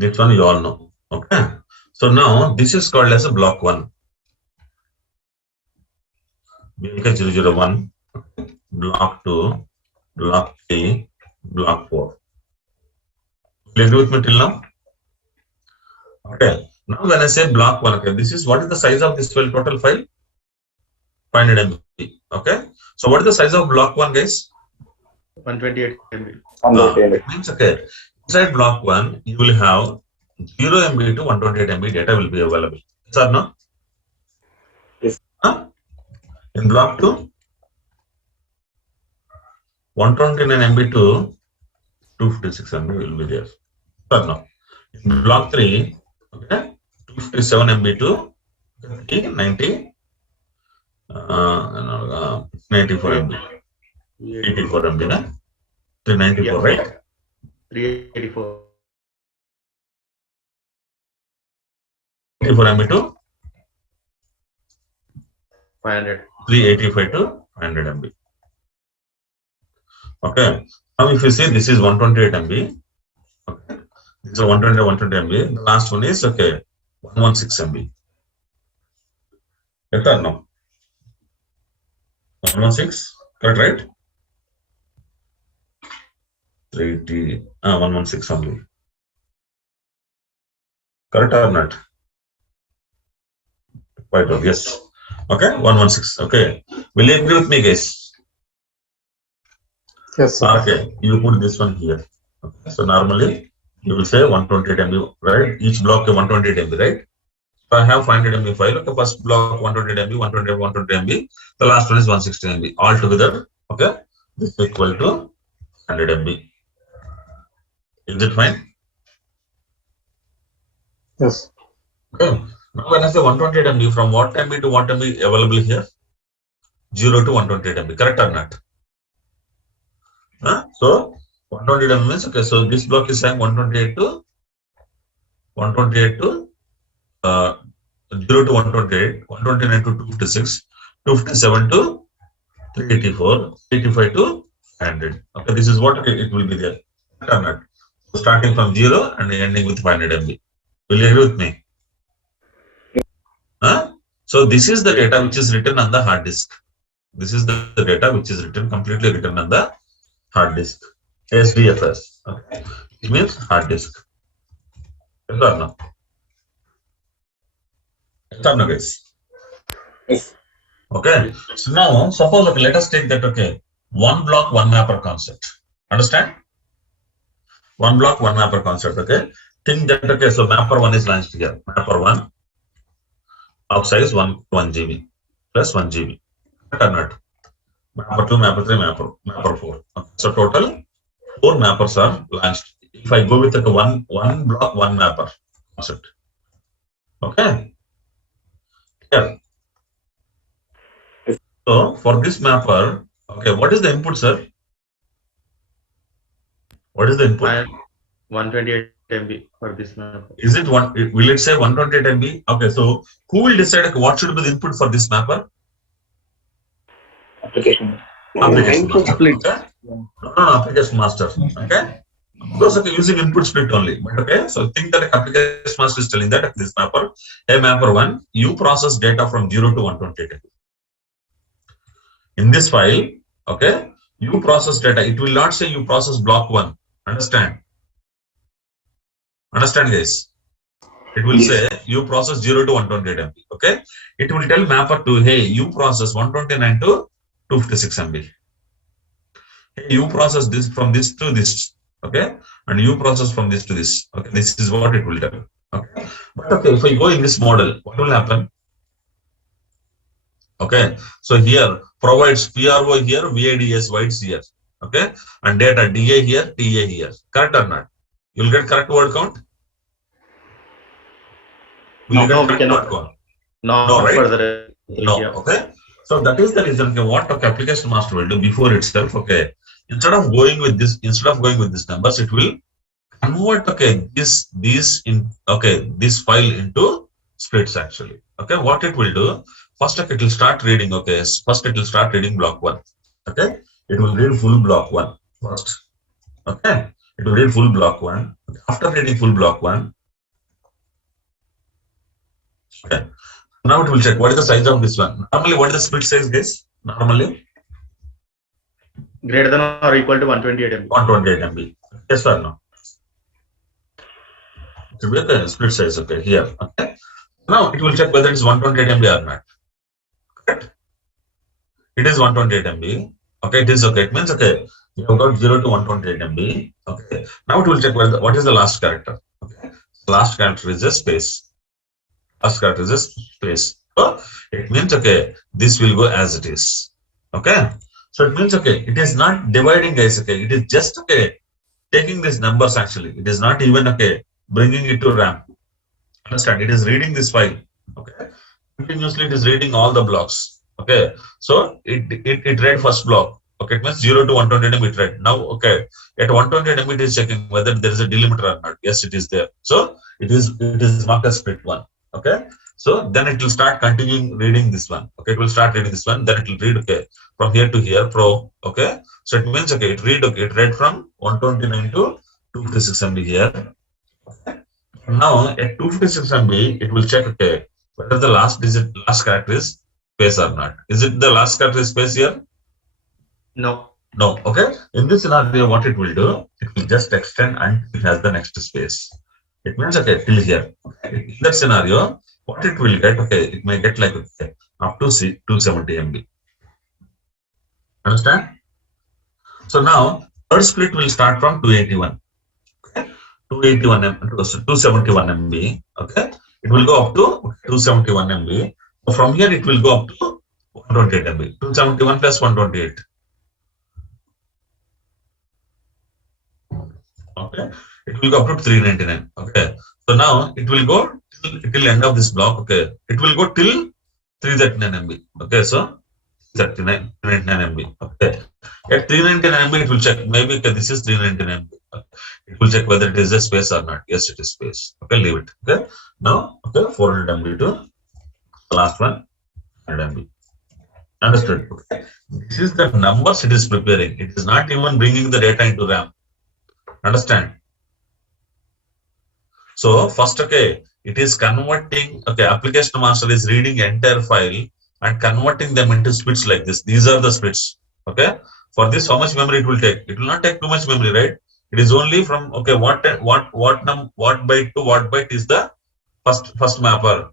This one you all know. Okay. So now this is called as a block 1. BK001, block 2, block 3, block 4. Will you agree with me till now? Okay. Now when I say block 1, okay, this is what is the size of this file, total file? 500 MB. Okay. So what is the size of block 1, guys? 128 MB. It means, okay, inside block 1, you will have 0 MB to 128 MB data will be available. Yes or no? Yes. In block 2, 129 MB to 256 MB will be there. Yes or no? In block 3, okay, 257 MB to 94 MB. 84 MB, 394, Yeah. right? 384. 84 MB to 500. 385 to 500 MB. Okay. Now if you see this is 128 MB. Okay. This is 120 MB. The last one is, okay, 116 MB. Yes or no? 116, correct, right? 116 only. Correct or not? Quite well, yes. Okay, 116. Okay. Will you agree with me, guys? Yes, sir. Okay, you put this one here. Okay. So normally you will say 128 MB, right? Each block 128 MB, right? So I have 500 MB file. Okay, first block 128 MB, 120 MB. The last one is 160 MB. All together, okay, this is equal to 100 MB. Is it fine? Yes. Okay. Now when I say 128 MB, from what MB to what MB available here? 0 to 128 MB, correct or not? So 128 MB means, okay, so this block is saying 128 to 0 to 128, 129 to 256, 257 to 384, 385 to 100. Okay, this is what it will be there. Correct or not? So starting from 0 and ending with 500 MB. Will you agree with me? So this is the data which is written on the hard disk. This is the data which is written, completely written on the hard disk. SDFS. Okay. It means hard disk. Yes or no? Yes or no, guys? Yes. Okay. So now suppose, okay, let us take that, okay, one block, one mapper concept. Understand? One block, one mapper concept. Okay. Think that, okay, so mapper 1 is launched here. Mapper 1 of size 1 GB plus 1 GB. Correct or not? Mapper 2, mapper 3, mapper 4. Okay. So total 4 mappers are launched. If I go with like one block, one mapper concept. Okay. Here. So for this mapper, okay, what is the input, sir? What is the input? 128 MB for this mapper. Is it one? Will it say 128 MB? Okay, so who will decide, okay, what should be the input for this mapper? Application. Application Input master. split. Okay? No, application master. Okay. Because, okay, using input split only. But okay, so think that application master is telling that this mapper, hey, mapper 1, you process data from 0 to 128 MB. In this file, okay, you process data. It will not say you process block 1. Understand? Understand, guys? It will say you process 0 to 128 MB. Okay. It will tell mapper 2, hey, you process 129 to 256 MB. Hey, you process this from this to this. Okay. And you process from this to this. Okay. This is what it will tell. Okay. But okay, if I go in this model, what will happen? Okay. So here provides PRO here, VADS whites here. Okay. And data DA here, TA here. Correct or not? You'll get correct word count? No, we cannot. No, right? further. No. Yeah. Okay. So that is the reason, okay, what okay, application master will do before itself. Okay. Instead of going with this numbers, it will convert, okay, this file into splits actually. Okay. What it will do? First, okay, it will start reading. Okay. First, it will start reading block 1. Okay. It will read full block 1 first. Okay. It will read full block 1. Okay. after reading full block 1, okay, now it will check what is the size of this one. Normally, what is the split size, guys? Normally, Greater than or equal to 128 MB. 128 MB. Yes or no? It will be the split size, okay, here. Okay. Now it will check whether it's 128 MB or not. Correct? It is 128 MB. Okay, it is okay. It means okay, you have got 0 to 128 MB. Okay. Now it will check whether what is the last character. Okay. Last character is a space. Last character is a space. So it means okay, this will go as it is. Okay. So it means okay, it is not dividing, guys. Okay, it is just okay, taking these numbers actually. It is not even okay, bringing it to RAM. Understand? It is reading this file. Okay. Continuously, it is reading all the blocks. Okay. So it read first block. Okay. It means 0 to 128 MB it read. Now, okay. At 128 MB, it is checking whether there is a delimiter or not. Yes, it is there. So it is marked as split 1. Okay. So then it will start continuing reading this one. Okay. It will start reading this one. Then it will read, okay, from here to here, pro. Okay. So it means, okay, it read from 129 to 256 MB here. Okay. Now at 256 MB, it will check, okay, whether the last character is space or not. Is it the last character is space here? No. No. Okay. In this scenario, what it will do, it will just extend until it has the next space. It means, okay, till here. Okay. In that scenario, what it will get, okay, it may get like, okay, up to 270 MB. Understand? So now, third split will start from 281. Okay. 281 MB, 271 MB. Okay. It will go up to 271 MB. So from here, it will go up to 128 MB. 271 plus 128. Okay. It will go up to 399. Okay. So now it will go till end of this block. Okay. It will go till 339 MB. Okay. So 399 MB. Okay. At 399 MB, it will check. Maybe okay, this is 399 MB. Okay. It will check whether it is a space or not. Yes, it is space. Okay. Leave it. Okay. Now, okay, 400 MB to the last one, 100 MB. Understood? Okay. This is the numbers it is preparing. It is not even bringing the data into RAM. Understand? So first, okay, it is converting, okay, application master is reading entire file and converting them into splits like this. These are the splits. Okay. For this, how much memory it will take? It will not take too much memory, right? It is only from, okay, what byte to what byte is the first mapper.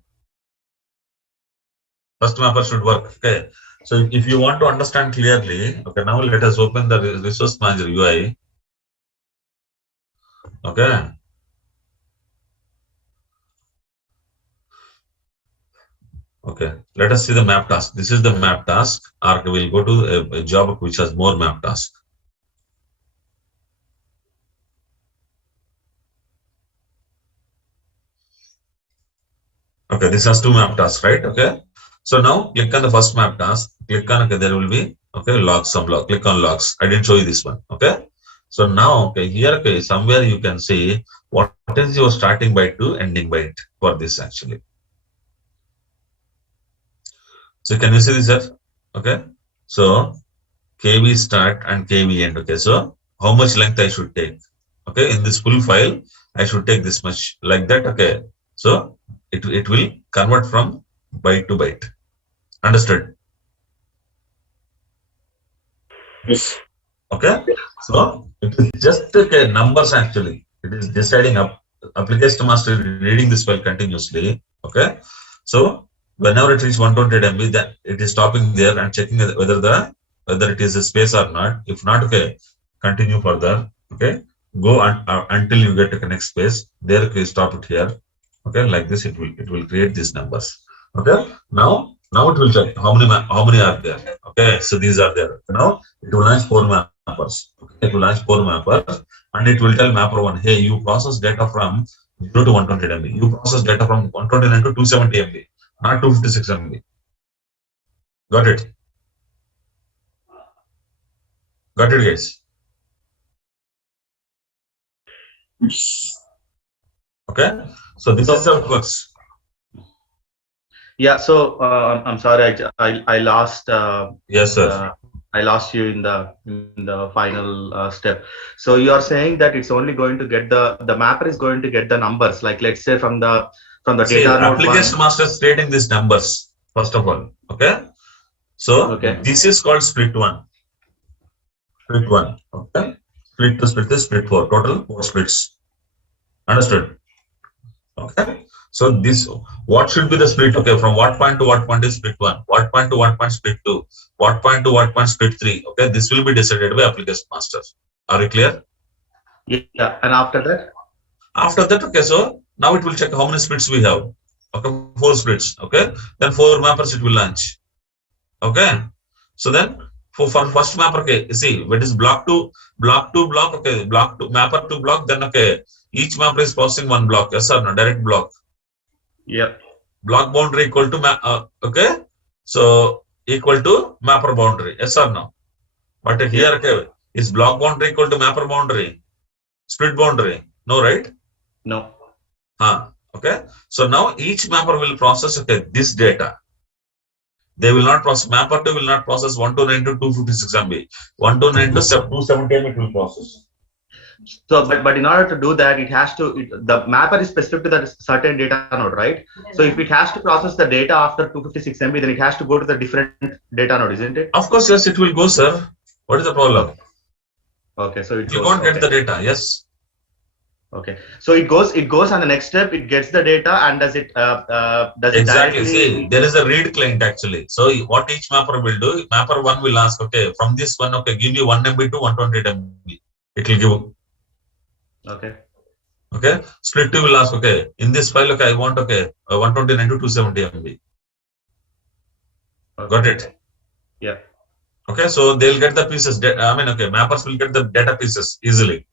First mapper should work. Okay. So if you want to understand clearly, okay, now let us open the resource manager UI. Okay. Okay, let us see the map task. This is the map task, or we'll go to a job which has more map task. Okay, this has two map tasks, right? Okay. So now click on the first map task, click on, okay, there will be, okay, logs, some log, click on logs. I didn't show you this one. Okay. So now, okay, here, okay, somewhere you can see what is your starting byte to ending byte for this actually. So can you see this here? Okay. So KV start and KV end. Okay. So how much length I should take? Okay. In this full file, I should take this much like that. Okay. So it will convert from byte to byte. Understood? Yes. Okay. So it is just okay, numbers actually. It is deciding up. Application master is reading this file continuously. Okay. So whenever it reaches 128 MB, then it is stopping there and checking whether it is a space or not. If not, okay, continue further. Okay, go until you get to the next space. There, okay, stop it here. Okay, like this, it will create these numbers. Okay, now it will check how many are there. Okay, so these are there. Now it will launch 4 mappers. Okay, it will launch 4 mappers, and it will tell mapper 1, hey, you process data from 0 to 128 MB. You process data from 129 to 270 MB. Not 256 MB. Got it? Got it, guys? Okay. So this is how it works. Yeah. So I'm sorry, I lost. Yes, sir. I lost you in the final step. So you are saying that it's only going to get the mapper is going to get the numbers, like let's say from the See, data node application 1. master is stating these numbers first of all. Okay. So Okay. this is called split one. Split one. Okay. Split to split is split four. Total 4 splits. Understood? Okay. So this, what should be the split? Okay. From what point to what point is split one? What point to what point split two? What point to what point split three? Okay. This will be decided by application master. Are you clear? Yeah. And after that? After that, okay. So now it will check how many splits we have. Okay. 4 splits. Okay. Then 4 mappers it will launch. Okay. So then for first mapper, okay, see, what is block to block, okay, block to mapper to block, then okay, each mapper is processing one block, yes or no, direct block. Yeah. Block boundary equal to okay, so equal to mapper boundary, yes or no. But here, okay, is block boundary equal to mapper boundary, split boundary? No, right? No. Okay. So now each mapper will process, okay, this data. They will not process, mapper 2 will not process 129 to 256 MB. 129 to 270 MB it will process. So, but in order to do that, it has to, the mapper is specific to that certain data node, right? So if it has to process the data after 256 MB, then it has to go to the different data node, isn't it? Of course, yes, it will go, sir. What is the problem? Okay, so You won't get the data, yes. Okay, so it goes on the next step. It gets the data and does it Exactly. directly... See, there is a read client actually. So what each mapper will do, mapper 1 will ask, okay, from this one, okay, give me 1 MB to 128 MB. It will give. Okay. Okay. Split 2 will ask, okay, in this file, okay, I want, okay, 129 to 270 MB. Okay. Got it? Yeah. Okay, so they'll get the pieces. I mean, okay, mappers will get the data pieces easily.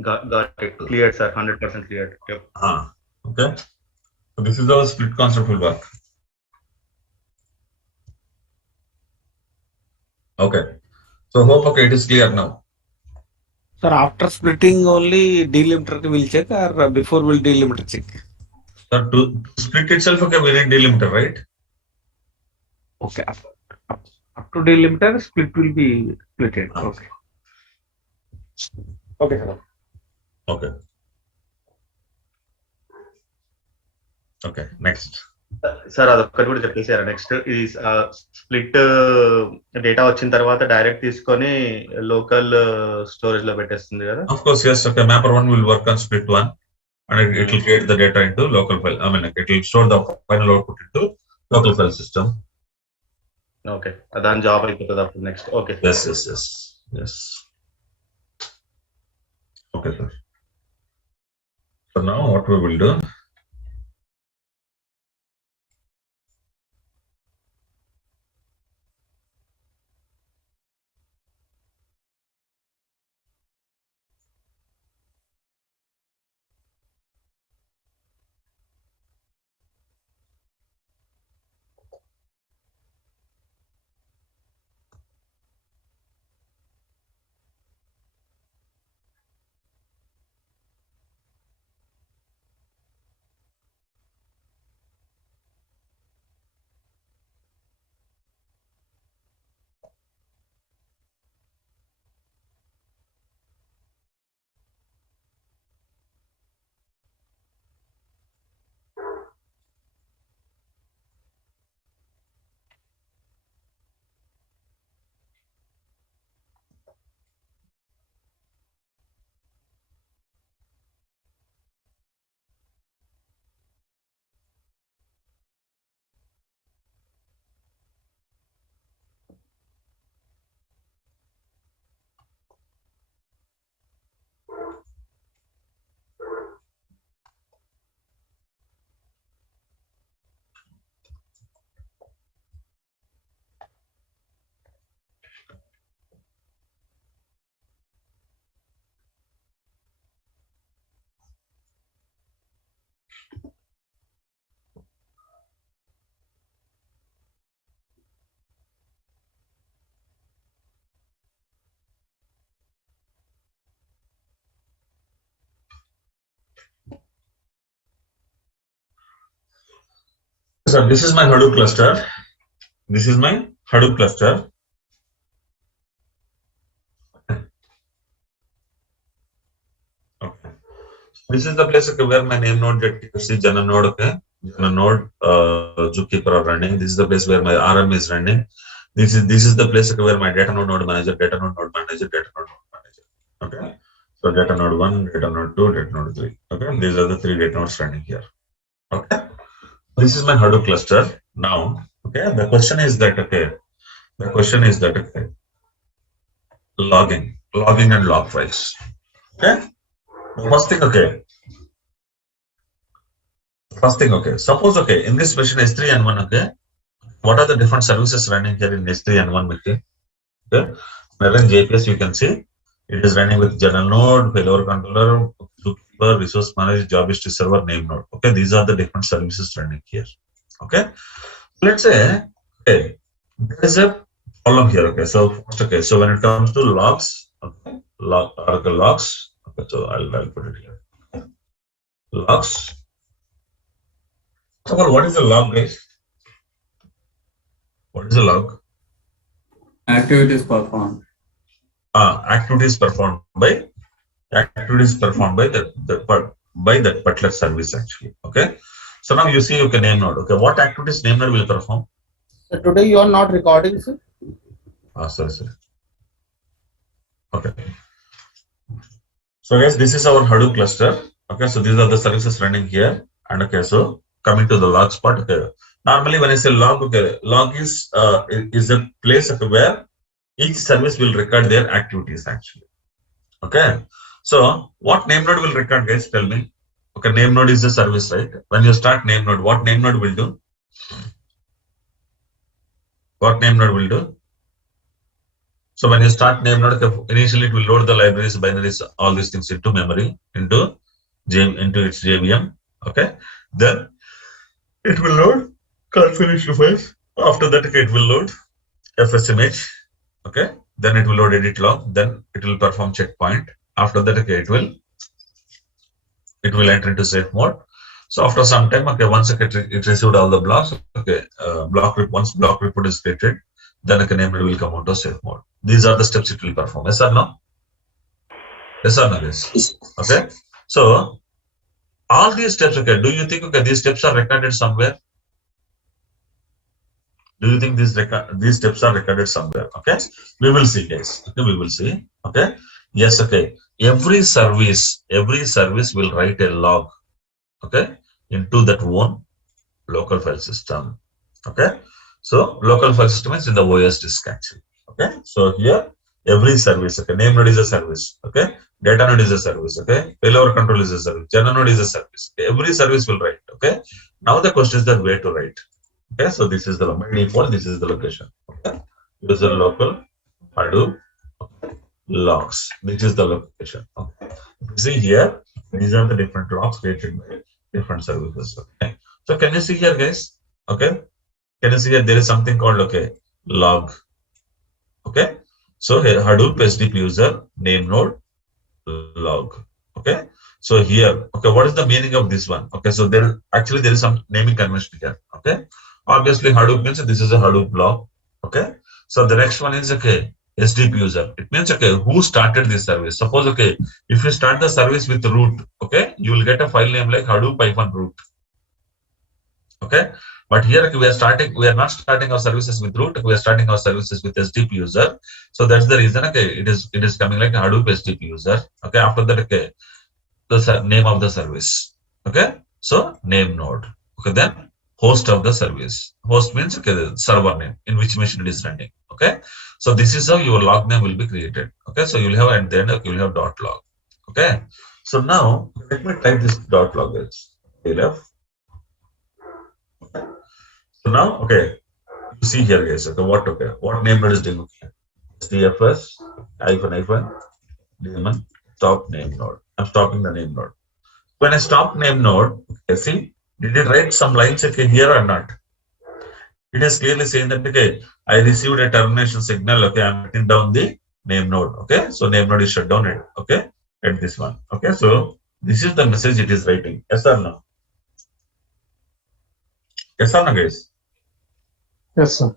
Got it. Cleared, sir. 100% cleared. Yep. Okay. So this is how split concept will work. Okay. So hope, okay, it is clear now. Sir, after splitting only delimiter will check, or before will delimiter check? Sir, to split itself, okay, we need delimiter, right? Okay. Up to delimiter, split will be splitted. Okay. Okay, sir. Okay. Okay, next. Sir అదొక్కటి కూడా చెప్పేసారు. Next ఇది split data వచ్చిన తర్వాత direct తీసుకొని local storage లో పెట్టేస్తుంది కదా? Of course, yes. Okay, mapper 1 will work on split 1 and it will create the data into local file. I mean, it will store the final output into local file system. Okay, దాని job అయిపోతుంది అప్పుడు next. Okay. Yes. Okay, sir. So now what we will do? So this is my Hadoop cluster. This is the place okay, where my name node get general node, okay, general node zookeeper are running. This is the place where my RM is running. This is the place okay, where my data node manager, data node manager, data node manager. Okay. So data node 1, data node 2, data node 3. Okay, these are the 3 data nodes running here. Okay, this is my Hadoop cluster. Now, okay, the question is that okay, logging and log files. Okay, the first thing, okay, suppose okay, in this machine S3 and 1, okay, what are the different services running here in S3 and 1 okay? Okay, well, in JPS you can see it is running with general node, failover controller, zookeeper, resource manager, job history server, name node. Okay, these are the different services running here. Okay, let's say okay, there is a problem here. Okay, so when it comes to logs, okay, Oracle logs. Okay, so I'll put it here. Logs. First of all, what is a log, guys? What is a log? Activities performed. Activities performed by that particular service actually. Okay. So now you see okay, name node. Okay, what activities name node will perform? So today you are not recording, sir? Sorry. Okay. So guys, this is our Hadoop cluster. Okay, so these are the services running here. And okay, so coming to the logs part. Okay, normally when I say log, okay, log is a place okay, where each service will record their activities actually. Okay, so what name node will record, guys? Tell me. Okay, name node is a service, right? When you start name node, what name node will do? What name node will do? So when you start name node, okay, initially it will load the libraries, binaries, all these things into memory, into its JVM. Okay, then it will load configuration files. After that, okay, it will load FSMH. Okay, then it will load edit log. Then it will perform checkpoint. After that, okay, it will enter into safe mode. So after some time, okay, once it received all the blocks, okay, once block report is created, then okay, name node will come out of safe mode. These are the steps it will perform. Yes or no? Yes or no, guys? Okay. So all these steps, okay, do you think okay, these steps are recorded somewhere? Do you think these steps are recorded somewhere? Okay, we will see, guys. Okay, we will see. Okay, yes, okay. Every service will write a log, okay, into that one local file system. Okay, so local file system is in the OS disk actually. Okay, so here every service, okay, name node is a service, okay, data node is a service, okay, failover control is a service, general node is a service. Okay? Every service will write. Okay, now the question is that where to write. Okay, so this is the by default, this is the location. Okay, user local Hadoop logs. This is the location. Okay, see here, these are the different logs created by different services. Okay, so can you see here, guys? Okay, can you see here? There is something called okay log. Okay, so here Hadoop SDP user name node log. Okay, so here, okay, what is the meaning of this one? Okay, so there is some naming convention here. Okay. Obviously, Hadoop means this is a Hadoop log. Okay. So the next one is okay, SDP user. It means okay, who started this service? Suppose okay, if you start the service with root, okay, you will get a file name like Hadoop-root. Okay. But here okay, we are not starting our services with root, we are starting our services with SDP user. So that's the reason okay, it is coming like Hadoop SDP user. Okay, after that, okay, the name of the service. Okay, so name node. Okay, then host of the service. Host means okay, the server name in which machine it is running. Okay, so this is how your log name will be created. Okay, so you'll have at the end okay, you'll have dot log. Okay, so now let me type this dot log. So now okay, you see here guys. Okay, what name node is doing? Okay, SDFS daemon stop name node. I'm stopping the name node. When I stop name node, okay, see, did it write some lines okay, here or not? It is clearly saying that okay, I received a termination signal. Okay, I'm writing down the name node. Okay, so name node is shut down. Okay, at this one. Okay, so this is the message it is writing. Yes or no? Yes or no, guys? Yes, sir.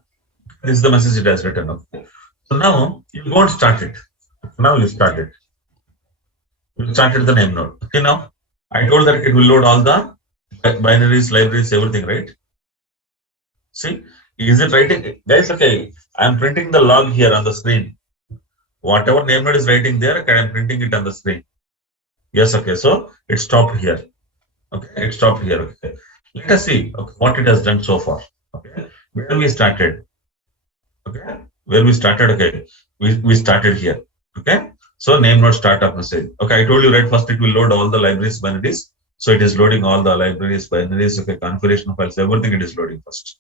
This is the message it has written. Okay. So now you won't start it. Now you start it. You started the name node. Okay, now I told that it will load all the binaries, libraries, everything, right? See, is it writing? Guys, okay, I'm printing the log here on the screen. Whatever name node is writing there, okay, I'm printing it on the screen. Yes, okay, so it stopped here. Okay, it stopped here. Okay, let us see what it has done so far. Okay, where we started. Okay, where we started. Okay, we started here. Okay, so name node startup message. Okay, I told you right. First, it will load all the libraries binaries. So it is loading all the libraries binaries. Okay, configuration files, everything it is loading first.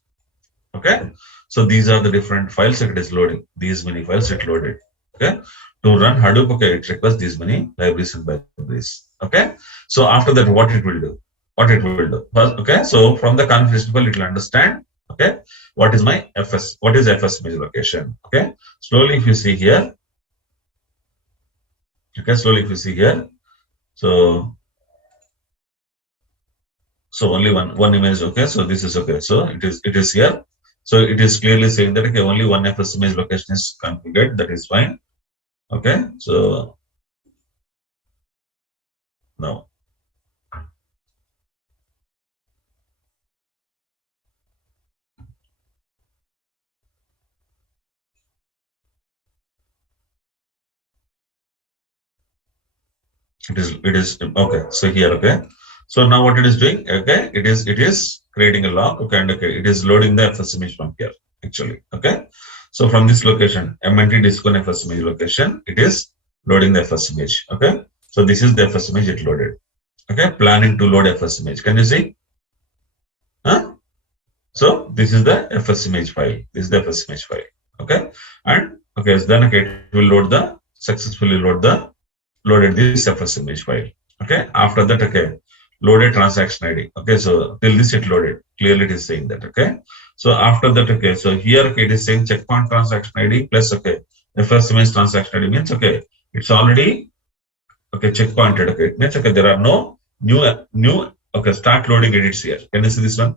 Okay, so these are the different files it is loading. These many files it loaded. Okay, to run Hadoop, okay, it requires these many libraries and binaries. Okay, so after that, what it will do? What it will do? First, okay, so from the configuration file, it will understand. Okay, what is my FS? What is FS image location? Okay, slowly if you see here. Okay, slowly if you see here. So only one image. Okay, so this is okay. So it is here. So it is clearly saying that okay, only one FS image location is configured. That is fine. Okay, so now it is okay. So here, okay. So now what it is doing? Okay, it is creating a log. Okay, and okay, it is loading the FS image from here actually. Okay, so from this location, MNT discon FS image location, it is loading the FS image. Okay, so this is the FS image it loaded. Okay, planning to load FS image. Can you see? Huh? So this is the FS image file. This is the FS image file. Okay, and okay, so then okay, it will load the successfully loaded this FS image file. Okay, after that, okay, loaded transaction ID. Okay, so till this it loaded. Clearly it is saying that. Okay, so after that, okay, so here okay, it is saying checkpoint transaction ID plus okay, FS image transaction ID means okay, it's already okay checkpointed. Okay, it means okay, there are no new okay start loading edits here. Can you see this one?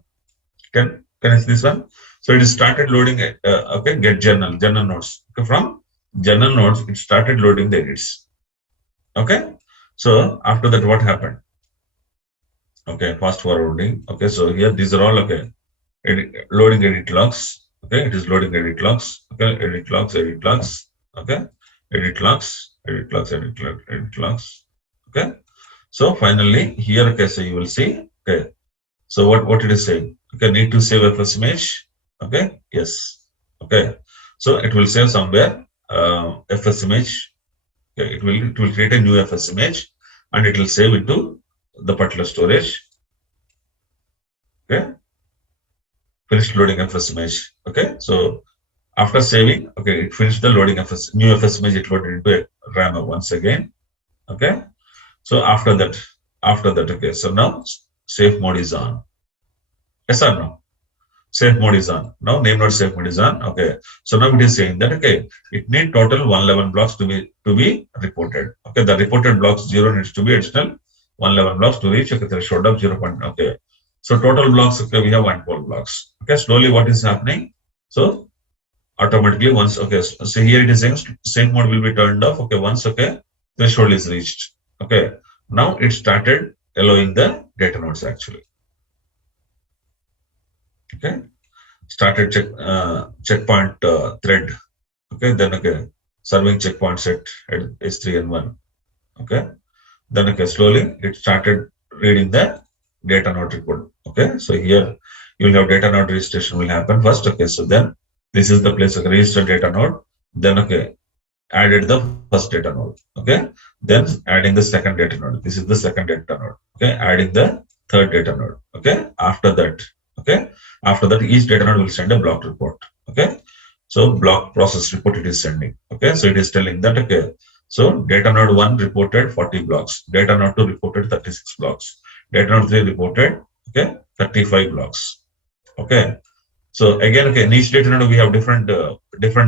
Can I see this one? So it started loading okay, get journal nodes. Okay, from journal nodes, it started loading the edits. Okay, so after that, what happened? Okay, fast forwarding. Okay, so here these are all okay. Loading edit logs. Okay, it is loading edit logs. Okay, edit logs, edit logs. Okay, edit logs, edit logs, edit logs, edit logs. Okay, so finally here, okay, so you will see. Okay, so what it is saying? Okay, need to save FS image. Okay, yes. Okay, so it will save somewhere FS image. Okay, it will create a new FS image and it will save into the particular storage. Okay, finished loading FS image. Okay, so after saving, okay, it finished the loading new FS image. It loaded into a RAM once again. Okay, so after that, okay, so now safe mode is on. Yes or no? Safe mode is on. Now name node safe mode is on. Okay. So now it is saying that okay, it need total 111 blocks to be reported. Okay, the reported blocks 0 needs to be additional 111 blocks to reach a threshold of 0. Okay. So total blocks, okay, we have 112 blocks. Okay, slowly what is happening? So automatically once okay, so here it is saying safe mode will be turned off. Okay, once okay, threshold is reached. Okay, now it started allowing the data nodes actually. Okay, started checkpoint thread. Okay, then okay, serving checkpoint set at S3 and 1. Okay, then okay, slowly it started reading the data node report. Okay, so here you will have data node registration will happen first. Okay, so then this is the place of register data node. Then okay, added the first data node. Okay, then adding the second data node. This is the second data node. Okay, adding the third data node. Okay, after that, okay, after that each data node will send a block report. Okay, so block process report it is sending. Okay, so it is telling that okay, so data node 1 reported 40 blocks, data node 2 reported 36 blocks, data node 3 reported okay 35 blocks. Okay, so again okay, in each data node we have different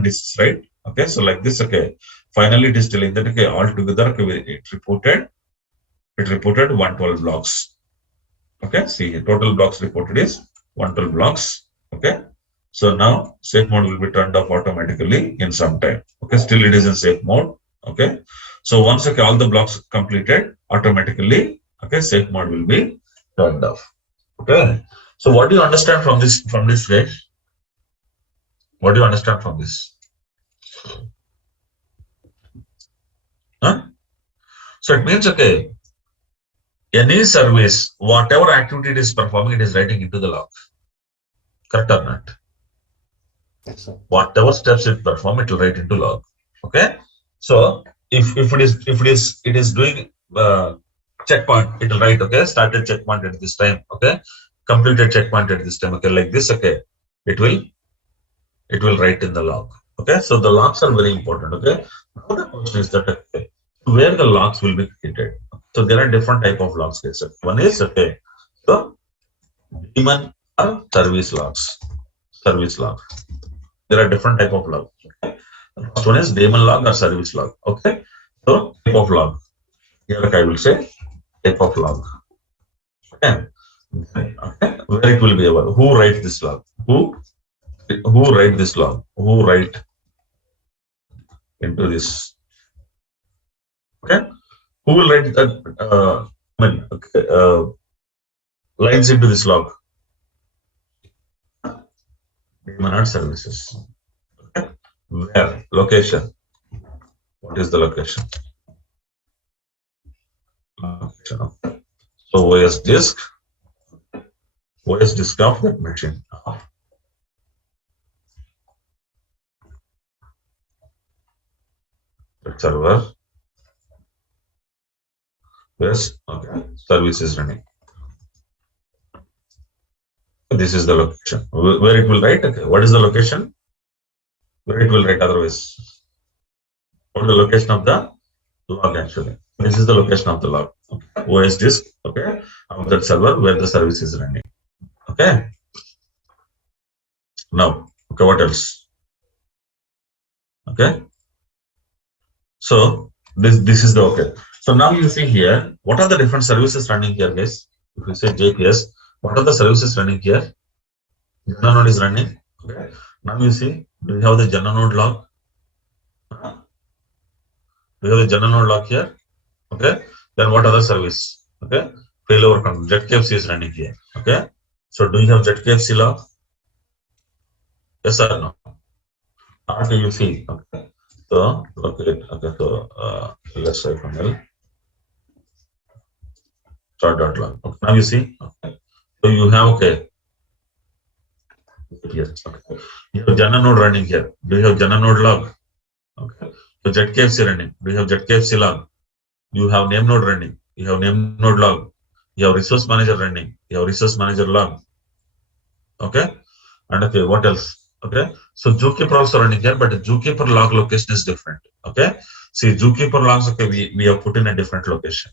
disks, right? Okay, so like this, okay, finally it is telling that okay, altogether okay, it reported 112 blocks. Okay, see total blocks reported is 112 blocks. Okay, so now safe mode will be turned off automatically in some time. Okay, still it is in safe mode. Okay, so once okay, all the blocks completed, automatically Okay, safe mode will be turned off. Okay. So what do you understand from this guys? What do you understand from this? Huh? So it means okay, any service, whatever activity it is performing, it is writing into the log. Correct or not? Yes, sir. Whatever steps it perform, it will write into log. Okay. So if it is doing checkpoint, it will write okay, started checkpoint at this time. Okay, completed checkpoint at this time. Okay, like this. Okay, it will write in the log. Okay, so the logs are very important. Okay, now the question is that okay, where the logs will be created. So there are different type of logs. Guys. One is okay, so daemon or service logs. Service log. There are different type of log. Okay? The first one is daemon log or service log. Okay, so type of log. Here I will say type of log. Okay, okay. Where it will be over. Who writes this log? Who write this log? Who write into this? Okay, who will write that? Okay, lines into this log. Daemon services. Okay, where location? What is the location? Location. Okay. So OS disk of that machine. Server. Yes, okay. Service is running. This is the location. Where it will write? Okay. What is the location? Where it will write otherwise? What is the location of the log actually? This is the location of the log. Okay. OS disk, okay, of that server where the service is running. Okay. Now, okay, what else? Okay. So this is the okay. So now you see here, what are the different services running here, guys? If you say JPS, what are the services running here? Jana node is running. Okay. Now you see, do you have the Jana node log? Do you have the Jana node log here? Okay. Then what other service? Okay. Failover control. ZKFC is running here. Okay. So do you have ZKFC log? Yes or no? How do you see? Okay. So okay. Okay. So let's say panel start.log. Okay. Now you see. Okay. So you have okay. Yes. Okay. You have Jana node running here. Do you have Jana node log? Okay. So ZKFC running. Do you have ZKFC log? You have name node running. You have name node log. You have resource manager running. You have resource manager log. Okay. And okay, what else? Okay. So zookeeper also running here, but the zookeeper log location is different. Okay. See, zookeeper logs, okay, we have put in a different location.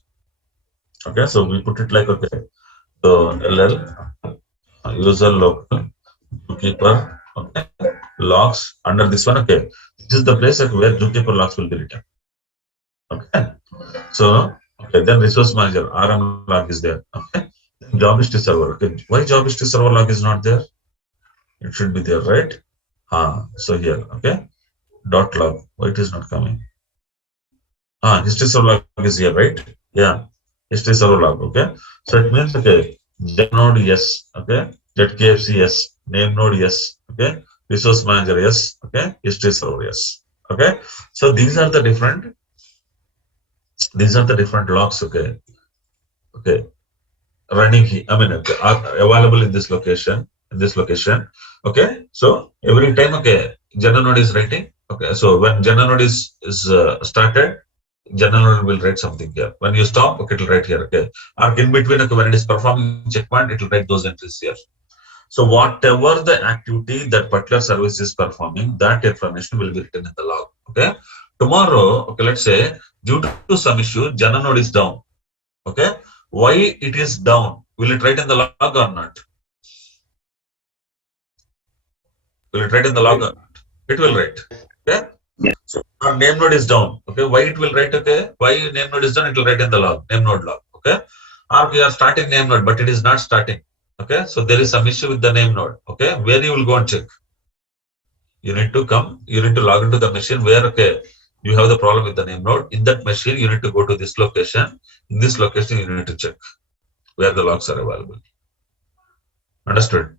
Okay. So we put it like, okay. So LL user local zookeeper, okay, logs under this one. Okay. This is the place where zookeeper logs will be written. Okay. So, okay, then resource manager RM log is there. Okay. Then job history server. Okay. Why job history server log is not there? It should be there, right? So here, okay. Dot log. Why it is not coming? History server log is here, right? Yeah. History server log. Okay. So it means okay. Gen node yes. Okay. ZKFC yes. Name node yes. Okay. Resource manager yes. Okay. History server yes. Okay. So these are the different logs. Okay. Okay. Running here. I mean, okay, are available in this location. Okay. So every time, okay, Jana node is writing. Okay. So when Jana node is started, Jana node will write something here. When you stop, okay, it will write here. Okay. Or in between, okay, when it is performing checkpoint, it will write those entries here. So whatever the activity that particular service is performing, that information will be written in the log. Okay. Tomorrow, okay, let's say due to some issue, Jana node is down. Okay. Why it is down? Will it write in the log or not? Will it write in the log or not? It will write. Okay. Yeah. So our name node is down. Okay. Why it will write? Okay. Why name node is down? It will write in the log. Name node log. Okay. Or we are starting name node, but it is not starting. Okay. So there is some issue with the name node. Okay. Where you will go and check? You need to come. You need to log into the machine where okay you have the problem with the name node. In that machine, you need to go to this location. In this location, you need to check where the logs are available. Understood?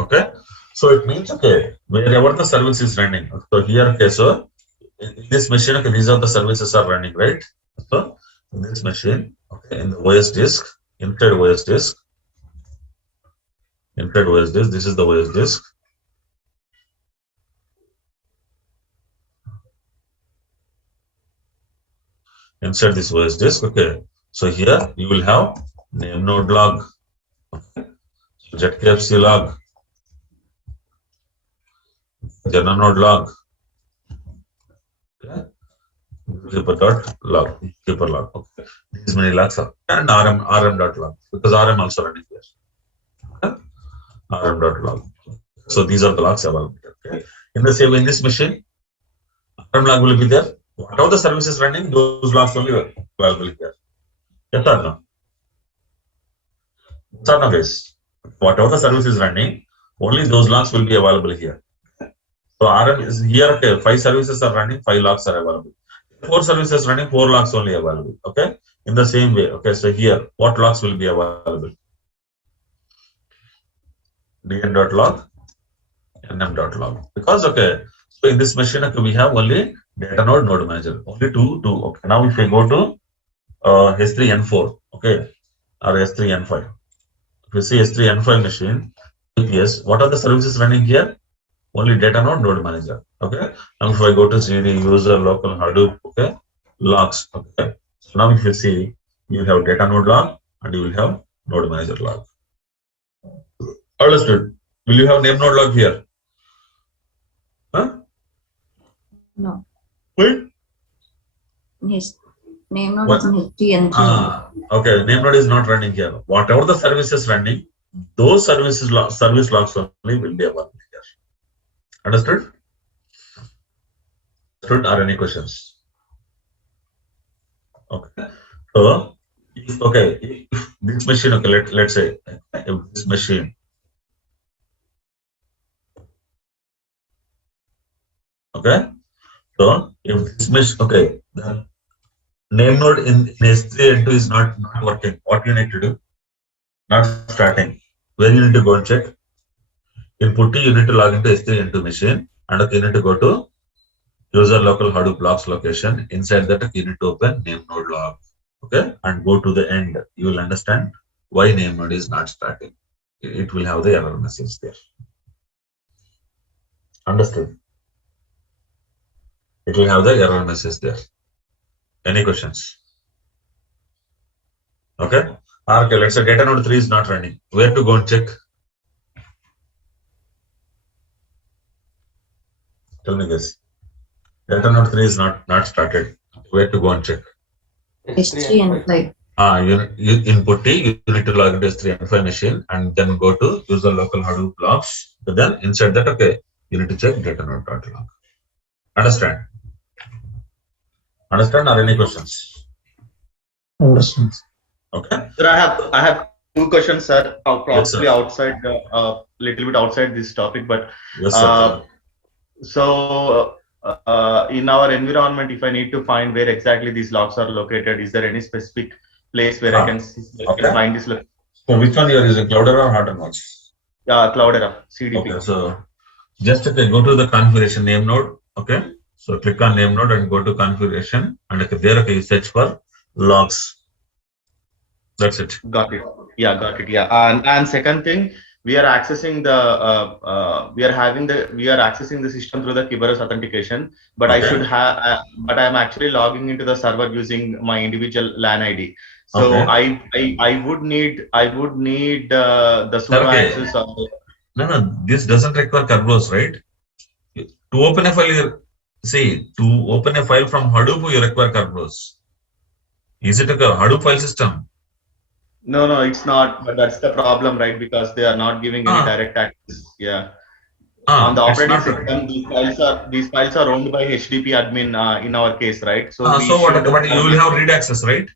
Okay. So it means, okay, wherever the service is running. So here, okay, so in this machine, okay, these are the services are running, right? So in this machine, okay, in the OS disk, inside OS disk, this is the OS disk. Inside this OS disk, okay. So here you will have name node log, okay. ZKFC log, general node log, okay. Keeper.log, keeper log, okay. These many logs are, and rm.log, because rm also running here. Okay. rm.log. So these are the logs available. Okay. In the same way, in this machine, rm log will be there. Whatever the service is running, those logs only available here. Yes or no? Yes or no, guys? Whatever the service is running, only those logs will be available here. So RM is here, okay, 5 services are running, 5 logs are available. 4 services running, 4 logs only available. Okay. In the same way, okay, so here, what logs will be available? dn.log, nm.log. Because, okay, so in this machine, okay, we have only data node manager, only two. Okay. Now, if I go to S3N4, okay, or S3N5, if you see S3N5 machine, yes, what are the services running here? Only data node manager. Okay. Now if I go to CD user local Hadoop, okay, logs. Okay. So now if you see, you will have data node log and you will have node manager log. Understood? Will you have name node log here? Huh? No. Wait. Yes. Name node What? is in HTN3. Okay. Name node is not running here. Whatever the service is running, those service logs only will be available here. Understood? Are any questions? Okay. So, if this machine, okay, let's say if this machine, okay. So if this machine, okay, the name node in S3 N2 is not working. What you need to do? Not starting. Where you need to go and check? In Putty, you need to log into S3 N2 machine, and okay, you need to go to user local Hadoop logs location. Inside that, you need to open name node log. Okay, and go to the end. You will understand why name node is not starting. It will have the error message there. Understood? It will have the error message there. Any questions? Okay. Okay, let's say data node 3 is not running. Where to go and check? Tell me this. Data node 3 is not started. Where to go and check? S3 and 5. You input T, you need to log into S3 and 5 machine and then go to user local Hadoop logs. So then inside that, okay, you need to check data node.log. Understand? Understand or any questions? Understand. Okay. Sir, I have 2 questions, sir. Probably Yes, sir. outside, little bit outside this topic, but Yes, sir. so in our environment, if I need to find where exactly these logs are located, is there any specific place where I can Okay. find this? So which one you are using, Cloudera or Hotternodes? Cloudera, CDP. Okay, so just okay, go to the configuration name node. Okay, so click on name node and go to configuration, and okay, there okay, you search for logs. That's it. Got it. Yeah, got it. Yeah, and second thing, we are accessing the we are accessing the system through the Kerberos authentication, but Okay. I should have but I am actually logging into the server using my individual LAN ID. So Okay. I would need the sudo Okay. access of No, this doesn't require Kerberos, right? To open a file, to open a file from Hadoop, you require Kerberos. Is it a Hadoop file system? No, it's not. But that's the problem, right? Because they are not giving any direct access. Yeah. On the It's operating not. system, these files are owned by HDP admin in our case, right? So we So what? should. But you will have read access, right?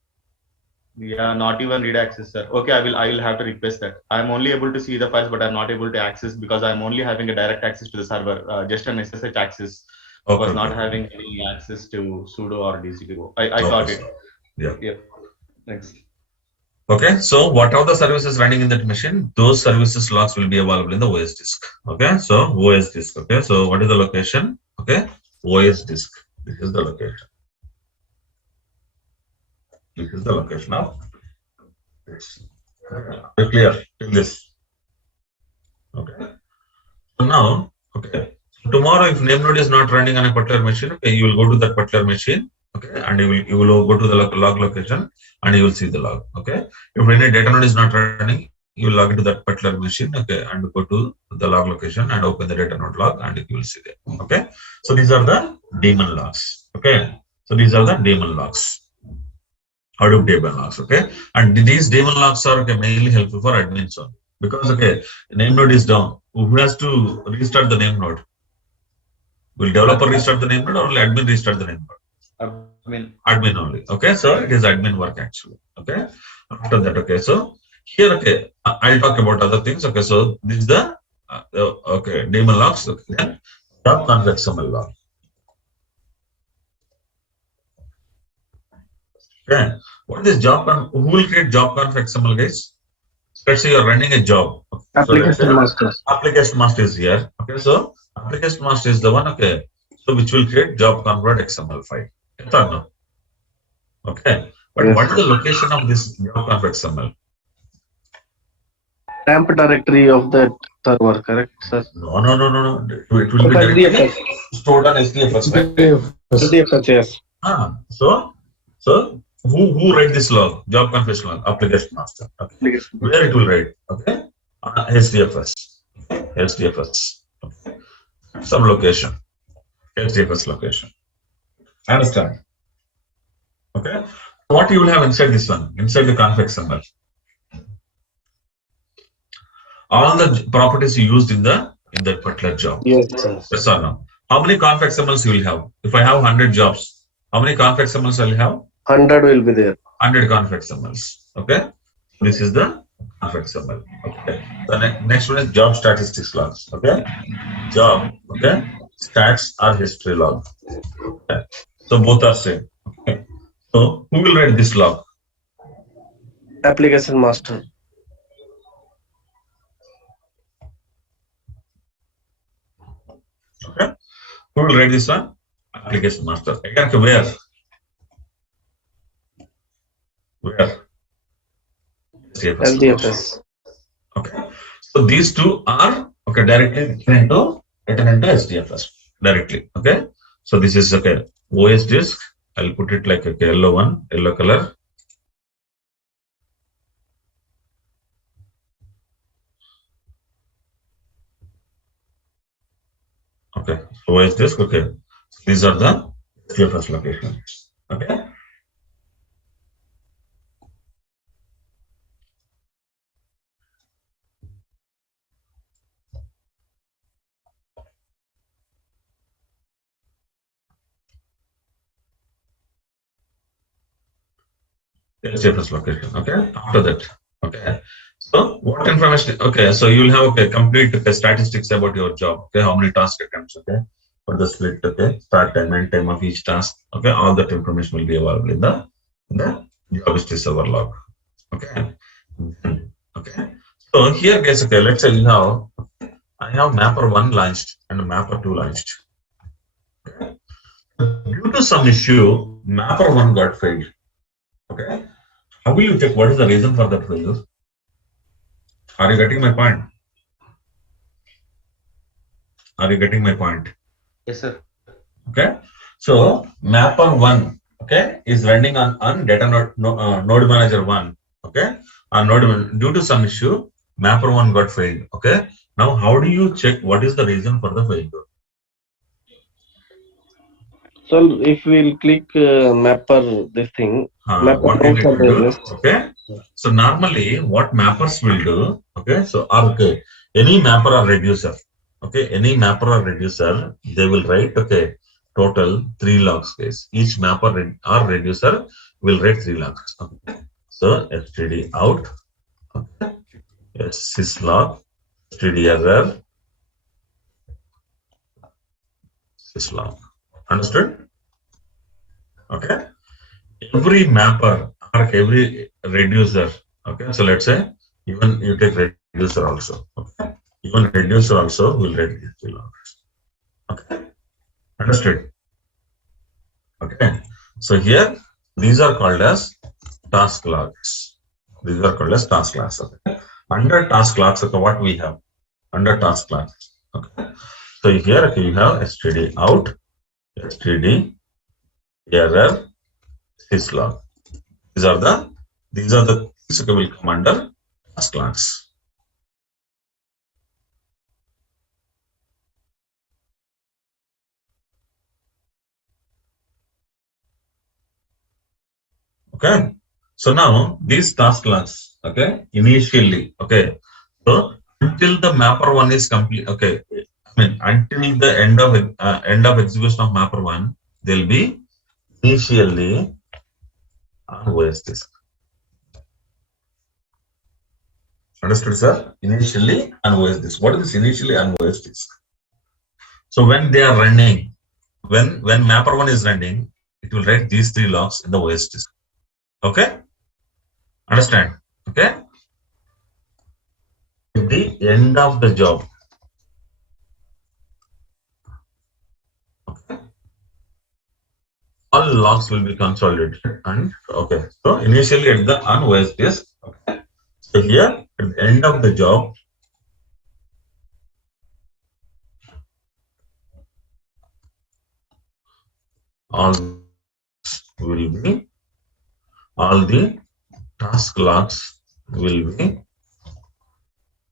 Yeah, not even read access, sir. Okay, I will have to request that. I'm only able to see the files, but I'm not able to access because I'm only having a direct access to the server, just an SSH access. Okay, was not okay. having any access to sudo or dctgo. I got Okay. it. Yeah. Yeah. Thanks. Okay, so what are the services running in that machine? Those services logs will be available in the OS disk. Okay, so OS disk. Okay, so what is the location? Okay, OS disk. This is the location. This is the location of this. Are you clear till this? Okay. So now, okay. Tomorrow, if name node is not running on a particular machine, okay, you will go to that particular machine, okay, and you will go to the log location and you will see the log. Okay. If any data node is not running, you will log into that particular machine, okay, and go to the log location and open the data node log and you will see there. Okay. So these are the daemon logs. Okay. So these are the daemon logs. Hadoop daemon logs. Okay. And these daemon logs are okay, mainly helpful for admins only. Because okay, name node is down. Who has to restart the name node? Will developer restart the name node or will admin restart the name node? Admin only. Okay, so it is admin work actually. Okay, after that, okay, so here, okay, I'll talk about other things. Okay, so this is the okay daemon logs. Okay, then job conf XML log. Okay, what is job conf? Who will create job conf XML, guys? Let's say you're running a job. Okay. Application master. Application master is here. Okay, so application master is the one. Okay, so which will create job convert XML file. Yes or no? Okay, but Yes. what is the location of this job conf XML? Temp directory of that server, correct, sir? No. It will be directly stored on SDFS, right? SDFS, yes. So who write this log? Job confirmation log, application master. Okay. Where it will write? Okay, SDFS. SDFS. Okay. Some location. SDFS location. Understand? Okay. What you will have inside this one? Inside the conf XML. All the properties you used in that particular job. Yes, sir. Yes or no? How many conf XMLs you will have? If I have 100 jobs, how many conf XMLs I will have? 100 will be there. 100 conf XMLs. Okay. This is the conf XML. Okay. The next one is job statistics logs. Okay. Job. Okay. Stats are history log. Okay. So both are same. Okay. So who will write this log? Application master. Okay. Who will write this one? Application master. Again, where? Where? SDFS. Okay. So these two are okay directly written into SDFS directly. Okay. So this is okay. OS disk. I'll put it like a yellow one, yellow color. Okay. OS disk. Okay. These are the SDFS locations. Okay. SDFS location. Okay. After that. Okay. So what information? Okay. So you'll have okay complete statistics about your job. Okay. How many task attempts? Okay. For the split. Okay. Start time and time of each task. Okay. All that information will be available in the job history server log. Okay. Okay. So here, guys. Okay. Let's say I have mapper 1 launched and mapper 2 launched. Okay. Due to some issue, mapper 1 got failed. Okay. How will you check what is the reason for that failure? Are you getting my point? Are you getting my point? Yes, sir. Okay. So mapper 1, okay, is running on data node manager 1. Okay. On node due to some issue, mapper 1 got failed. Okay. Now, how do you check what is the reason for the failure? So if we'll click mapper this thing, mapper What you need to do? this. Okay. So normally, what mappers will do? Okay. So okay, any mapper or reducer. Okay, any mapper or reducer, they will write okay total 3 logs. Case each mapper or reducer will write 3 logs. Okay. So std out. Okay. Yes, syslog, std error, syslog. Understood? Okay. Every mapper or every reducer. Okay. So let's say even you take reducer also. Okay. Even reducer also will reduce the logs. Okay. Understood? Okay. So here these are called as task logs. These are called as task logs. Okay. Under task logs, okay, what we have? Under task logs. Okay. So here okay, you have std out, std error, syslog. These are the things that will come under task logs. Okay. So now these task logs, okay, initially, okay. So until the mapper one is complete, okay. I mean until the end of execution of mapper one, they'll be initially on OS disk. Understood, sir? Initially on OS disk. What is this initially on OS disk? So when they are running, when mapper one is running, it will write these three logs in the OS disk. Okay? Understand? Okay? At the end of the job. Okay. All logs will be consolidated and okay. So initially at the on OS disk. Okay. So here at the end of the job, all the task logs will be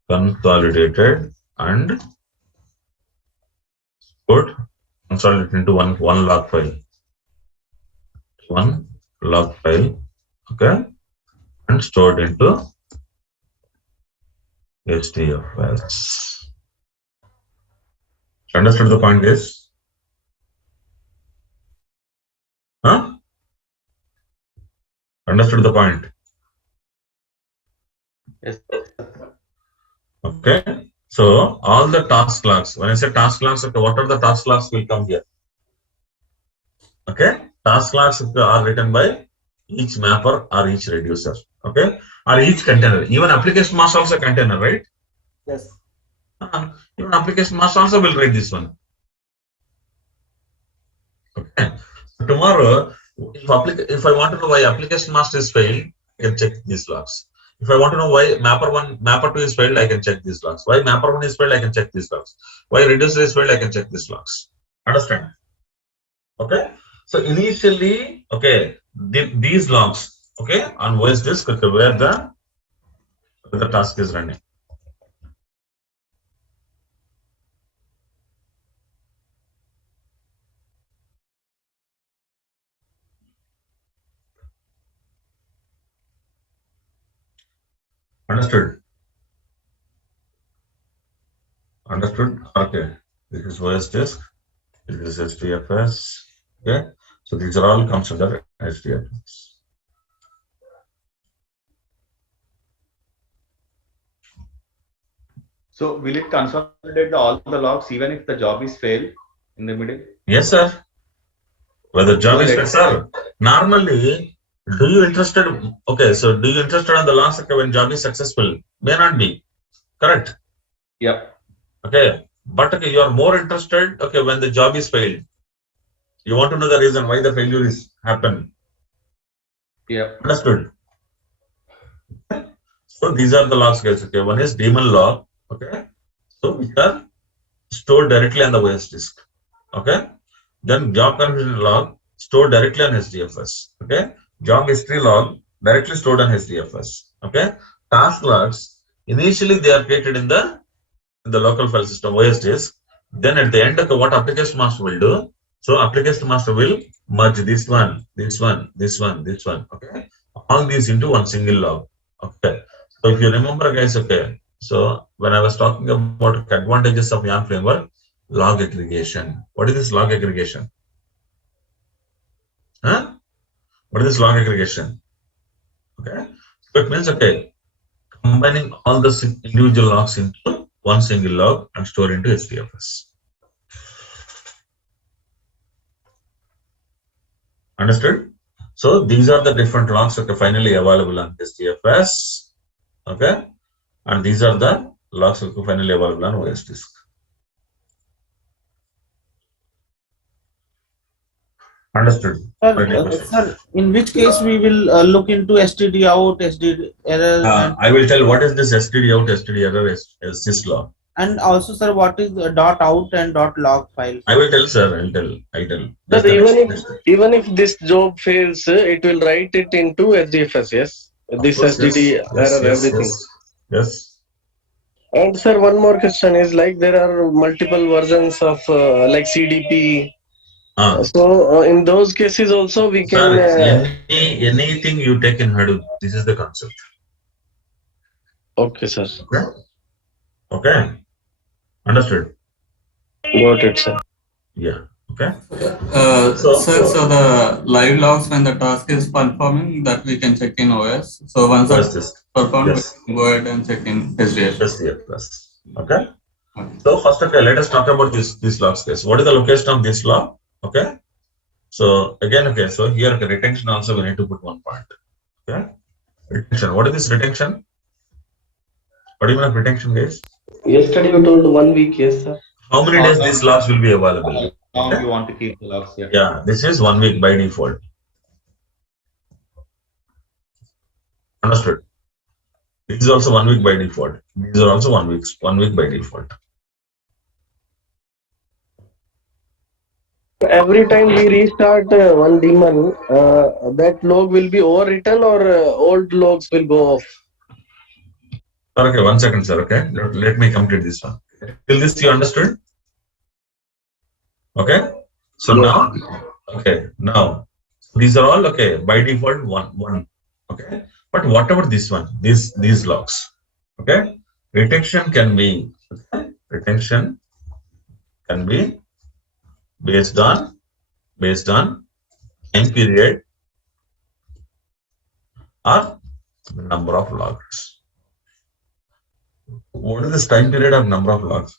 consolidated and put consolidated into one log file. One log file, okay, and stored into HDFS. Understood the point, guys? Huh? Understood the point? Yes. Okay. So all the task logs, when I say task logs, okay, what are the task logs will come here? Okay. Task logs are written by each mapper or each reducer. Okay. Or each container. Even application master also container, right? Yes. Even application master also will write this one. Okay. Tomorrow, if I want to know why application master is failed, I can check these logs. If I want to know why mapper 2 is failed, I can check these logs. Why mapper 1 is failed, I can check these logs. Why reducer is failed, I can check these logs. Understand? Okay. So initially, okay, these logs, okay, on OS disk, okay, where the task is running. Understood? Understood? Okay. This is OS disk. This is HDFS. Okay. So these are all comes under HDFS. So will it consolidate all the logs even if the job is failed in the middle? Yes, sir. Whether job is failed, sir. Normally, do you interested? Okay, so do you interested on the logs when job is successful? May not be. Correct. Yep. Okay. But okay, you are more interested, okay, when the job is failed. You want to know the reason why the failure is happened. Yep. Understood. So these are the logs, guys. Okay, one is daemon log. Okay. So which are stored directly on the OS disk. Okay. Then job configuration log stored directly on HDFS. Okay. Job history log directly stored on HDFS. Okay. Task logs initially they are created in the local file system OS disk. Then at the end, okay, what application master will do? So application master will merge this one, this one, this one, this one. Okay. All these into one single log. Okay. So if you remember, guys, okay. So when I was talking about advantages of YARN framework, log aggregation. What is this log aggregation? Huh? What is this log aggregation? Okay. So it means, okay, combining all the individual logs into one single log and store into HDFS. Understood? So these are the different logs, okay, finally available on SDFS, okay, and these are the logs, okay, finally available on OS disk. Understood? Sir, in which case we will look into STD out, STD error, I will tell what is this STD out, STD error, is this log. and also, sir, what is the dot out and dot log file? I will tell, sir. I'll tell. But even if this job fails, it will write it into SDFS. Yes, this STD error, everything. Yes. And sir, one more question is like there are multiple versions of like CDP. So in those cases also we can. Sir, anything you take in Hadoop, this is the concept. Okay, sir. Okay. Understood. Got it, sir. Yeah. Okay. So the live logs when the task is performing, that we can check in OS. So once that's performed, we can go ahead and check in SDFS. Okay. So first, okay, let us talk about this logs case. What is the location of this log? Okay. So again, okay. So here, okay, retention also we need to put one point. Okay. Retention. What is this retention? What do you mean of retention, guys? Yesterday you told 1 week, yes, sir. How many days these logs will be available? How long you want to keep the logs here? Yeah, this is 1 week by default. Understood. This is also 1 week by default. These are also 1 week by default. Every time we restart one daemon, that log will be overwritten or old logs will go off. Okay, 1 second, sir. Okay, let me complete this one. Till this you understood? Okay. So now, okay, now these are all okay by default one. Okay, but whatever this one, these logs, okay, retention can be based on time period or number of logs. What is this time period of number of logs?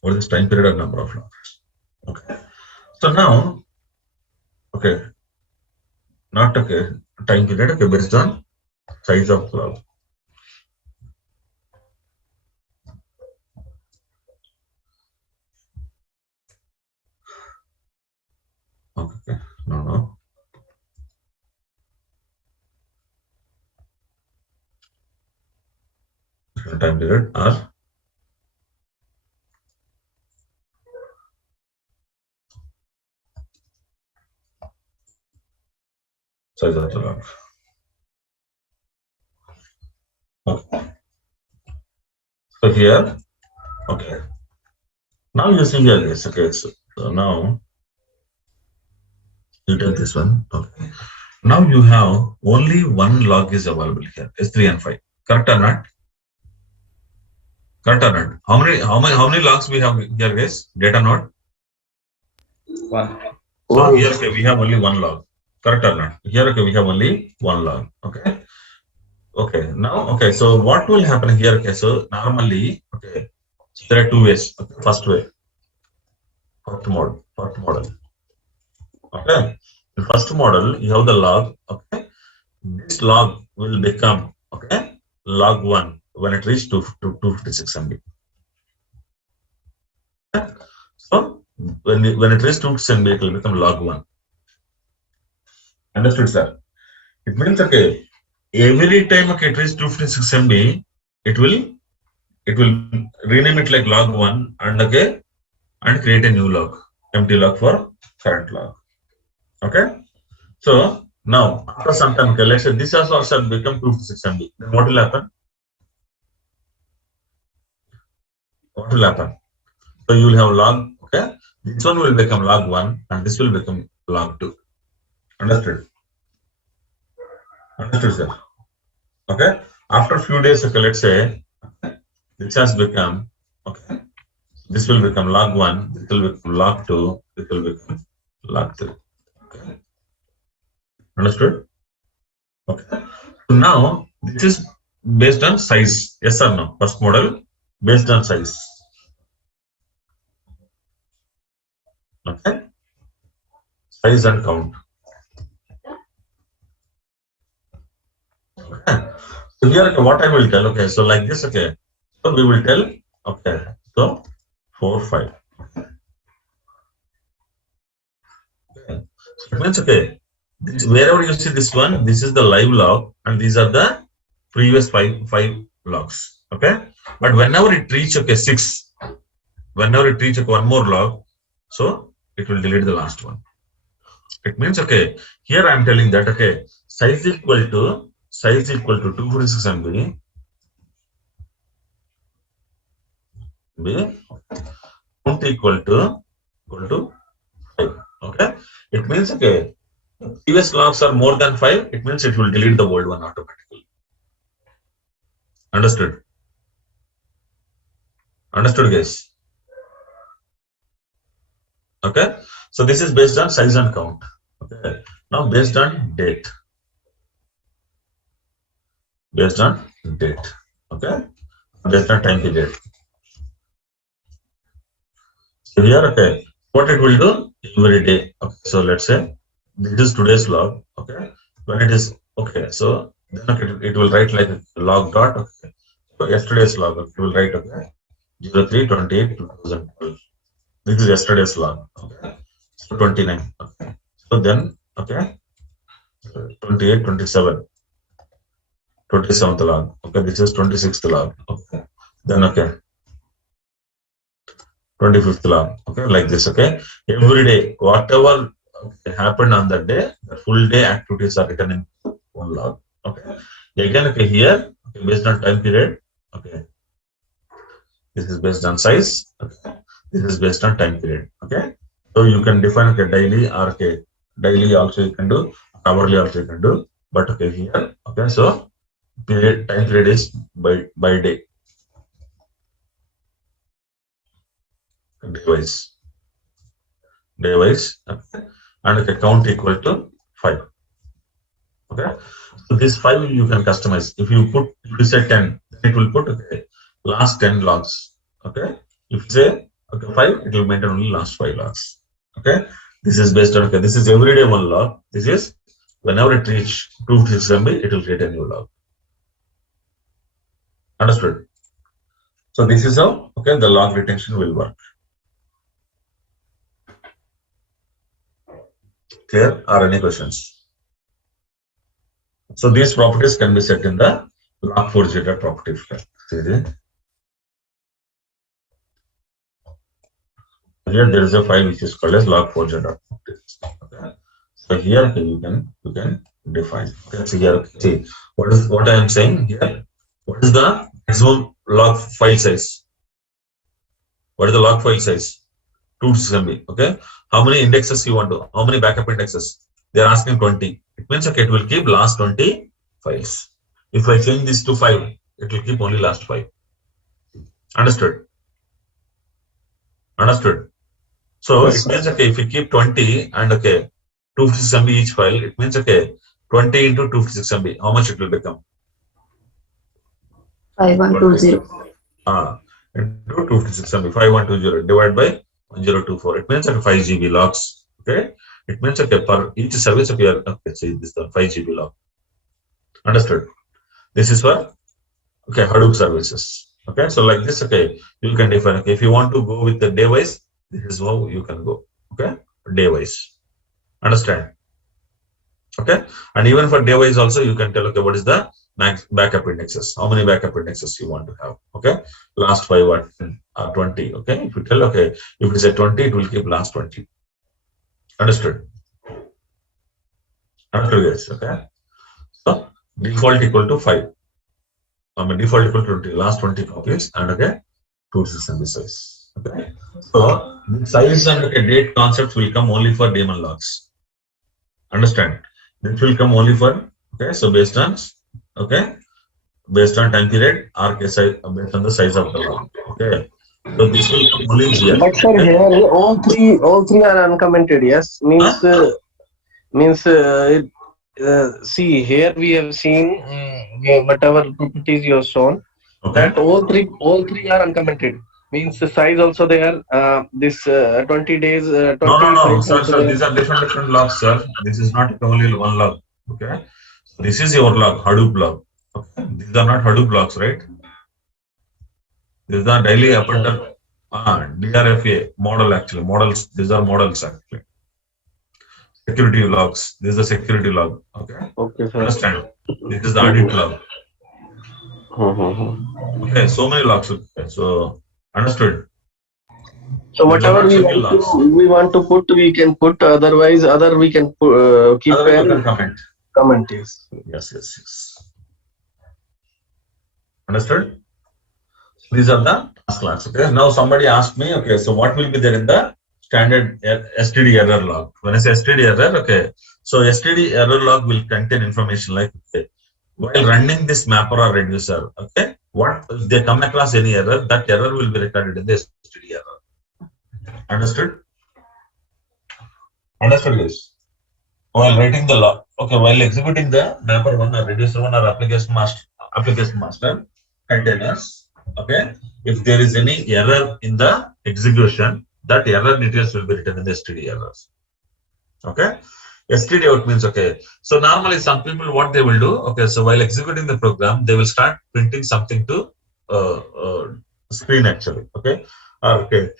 What is this time period of number of logs? Okay. So now, okay, not okay, time period, okay, based on size of log. Okay, no. Time period or size of the log. Okay. So here, okay. Now you see here this, okay. So now you take this one. Okay. Now you have only one log is available here. S3 and 5. Correct or not? Correct or not? How many logs we have here, guys? Data node? 1. So here, okay, we have only one log. Correct or not? Here, okay, we have only one log. Okay. Okay. Now, okay. So what will happen here? Okay. So normally, okay, so there are two ways. Okay. First way, first model. Okay. The first model, you have the log. Okay. This log will become okay log 1 when it reaches 256 MB. Okay. So when it reaches 256 MB, it will become log 1. Understood, sir? It means okay. Every time okay, it reaches 256 MB, it will rename it like log 1 and okay and create a new log, empty log for current log. Okay. So now after some time, okay, let's say this has also become 256 MB. Then what will happen? What will happen? So you will have log, okay. This one will become log 1 and this will become log 2. Understood? Understood, sir? Okay. After a few days, okay, let's say this has become okay. This will become log 1. This will become log 2. This will become log 3. Okay. Understood? Okay. So now this is based on size. Yes or no? First model based on size. Okay. size and count. Okay. So here, okay, what I will tell, okay, so like this, okay, so we will tell, okay, so 4, 5. Okay. So it means, okay, wherever you see this one, this is the live log, and these are the previous five logs. Okay, but whenever it reach, okay, 6, whenever it reach, okay, one more log, so it will delete the last one. It means, okay, here I am telling that, okay, size equal to 246 MB, count equal to 5. Okay, it means, okay, previous logs are more than 5. It means it will delete the old one automatically. Understood? Understood, guys? Okay, so this is based on size and count. Okay, now based on date. Based on date. Okay, based on time period. So here, okay, what it will do every day. Okay, so let's say this is today's log. Okay, when it is okay, so then okay, it will write like log dot. Okay, so yesterday's log. Okay, it will write, okay, 03/28/2012. This is yesterday's log. Okay, so 29. Okay, so then, okay, 28, 27. 27th log. Okay, this is 26th log. Okay, then, okay, 25th log. Okay, like this. Okay, every day, whatever happened on that day, the full day activities are written in one log. Okay, again, okay, here, okay, based on time period. Okay, this is based on size. Okay, this is based on time period. Okay, so you can define, okay, daily or, okay, daily also you can do, hourly also you can do, but, okay, here, okay, so period, time period is by day, day wise, okay, and, okay, count equal to 5. Okay, so this 5 you can customize. If you say 10, it will put, okay, last 10 logs. Okay, if you say, okay, 5, it will maintain only last 5 logs. Okay, this is based on, okay, this is every day one log. This is whenever it reach 256 MB, it will create a new log. Understood? So this is how, okay, the log retention will work. Clear? Or any questions? So these properties can be set in the log4j property file. Here there is a file which is called as log4j.properties. Okay. So here you can define. Okay. So here, see what I am saying here. What is the maximum log file size? What is the log file size? 256 MB. Okay. How many indexes you want to? How many backup indexes? They are asking 20. It means, okay, it will keep last 20 files. If I change this to 5, it will keep only last 5. Understood? Understood? So it means, okay, if you keep 20 and, okay, 256 MB each file, it means, okay, 20 into 256 MB, how much it will become? 5120. Into 256 MB, 5120 divided by 1024. It means, okay, 5 GB logs. Okay, it means, okay, per each service, okay, okay, say this is 5 GB log. Understood? This is for, okay, Hadoop services. Okay, so like this, okay, you can define, okay, if you want to go with the day wise, this is how you can go. Okay, day wise. Understand? Okay, and even for day wise also, you can tell, okay, what is the max backup indexes? How many backup indexes you want to have? Okay, last 5 or 20. Okay, if you tell, okay, if you say 20, it will keep last 20. Understood? Understood, guys? Okay, so default equal to 5. Default equal to 20, last 20 copies, and, okay, 256 MB size. Okay, so the size and, okay, date concepts will come only for daemon logs. Understand? This will come only for, okay, so based on, okay, based on time period or based on the size of the log. Okay, so this will come only here. But sir, okay? here all three are uncommented. Yes, means see, here we have seen whatever properties you have shown, Okay. that all three are uncommented. Means the size also there. This 20 days, 20 No, files sir, also sir. there. These are different logs, sir. This is not only one log. Okay. So this is your log, Hadoop log. Okay. These are not Hadoop logs, right? These are daily appended DRFA model actually. Models. These are models actually. Security logs. This is the security log. Okay. Okay, sir. Understand? This is the audit log. Mm-hmm. Okay. So many logs. Okay. So understood. So These are whatever not we single want logs. to put, we can put. Otherwise, other we can keep Otherwise, you and can comment. comment. Yes. Yes. Understood? These are the task logs. Okay. Now somebody asked me, okay, so what will be there in the standard STD error log? When I say STD error, okay, so STD error log will contain information like, okay, while running this mapper or reducer, okay, what if they come across any error, that error will be recorded in the STD error. Understood? Understood, guys? While writing the log, okay, while executing the mapper one or reducer one or application master containers, okay, if there is any error in the execution, that error details will be written in the STD errors. Okay, STD out means, okay, so normally some people what they will do, okay, so while executing the program, they will start printing something to screen actually, okay, okay.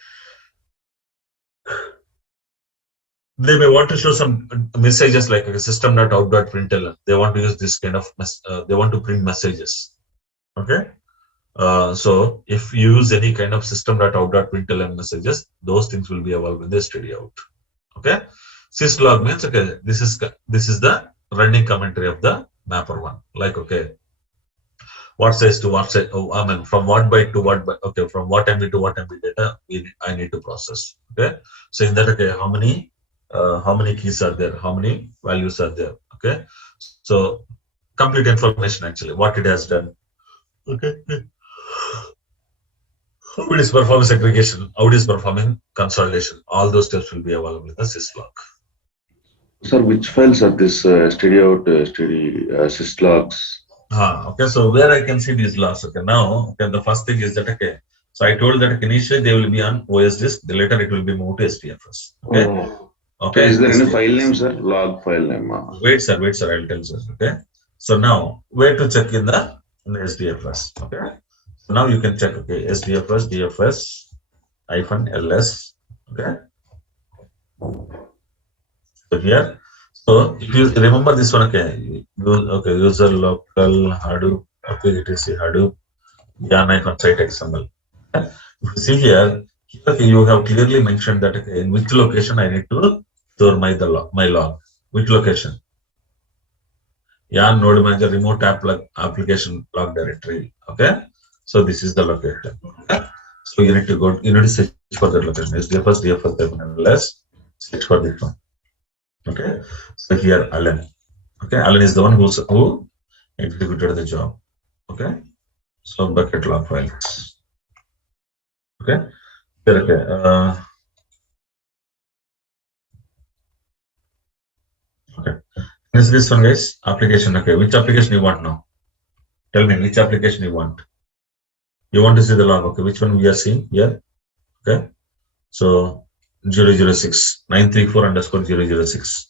They may want to show some messages like a system.out.println. They want to use this kind of they want to print messages. Okay. So if you use any kind of system.out.println messages, those things will be available in the STD out. Okay. Syslog means, okay, this is the running commentary of the mapper one. Like, okay, what size to what size, I mean, from what byte to what byte, okay, from what MB to what MB data I need to process. Okay. So in that, okay, how many keys are there, how many values are there, okay, so complete information actually what it has done, okay, how it is performing segregation, how it is performing consolidation, all those steps will be available in the syslog. Sir, which files are this std out, std syslogs? Okay, so where I can see these logs, okay, now, okay, the first thing is that, okay, so I told that initially they will be on OS disk, later it will be moved to STFS, okay. Okay. So is there any file name, sir? Log file name. Wait, sir, I'll tell you, sir. Okay. So now, where to check in the SDFS? Okay. So now you can check, okay, SDFS, DFS, -ls. Okay. So here, so if you remember this one, okay, user local Hadoop, okay, it is Hadoop, yarn-site XML. Okay. If you see here, okay, you have clearly mentioned that, okay, in which location I need to store my log, which location? Yarn node manager remote application log directory. Okay, so this is the location. Okay? So you need to search for that location. SDFS, DFS, search for this one. Okay, so here Alan. Okay, Alan is the one who executed the job. Okay, so bucket log files. Okay, okay. Okay. Is this one, guys? Application. Okay, which application you want now? Tell me which application you want. You want to see the log. Okay, which one we are seeing here? Okay, so 006 934_006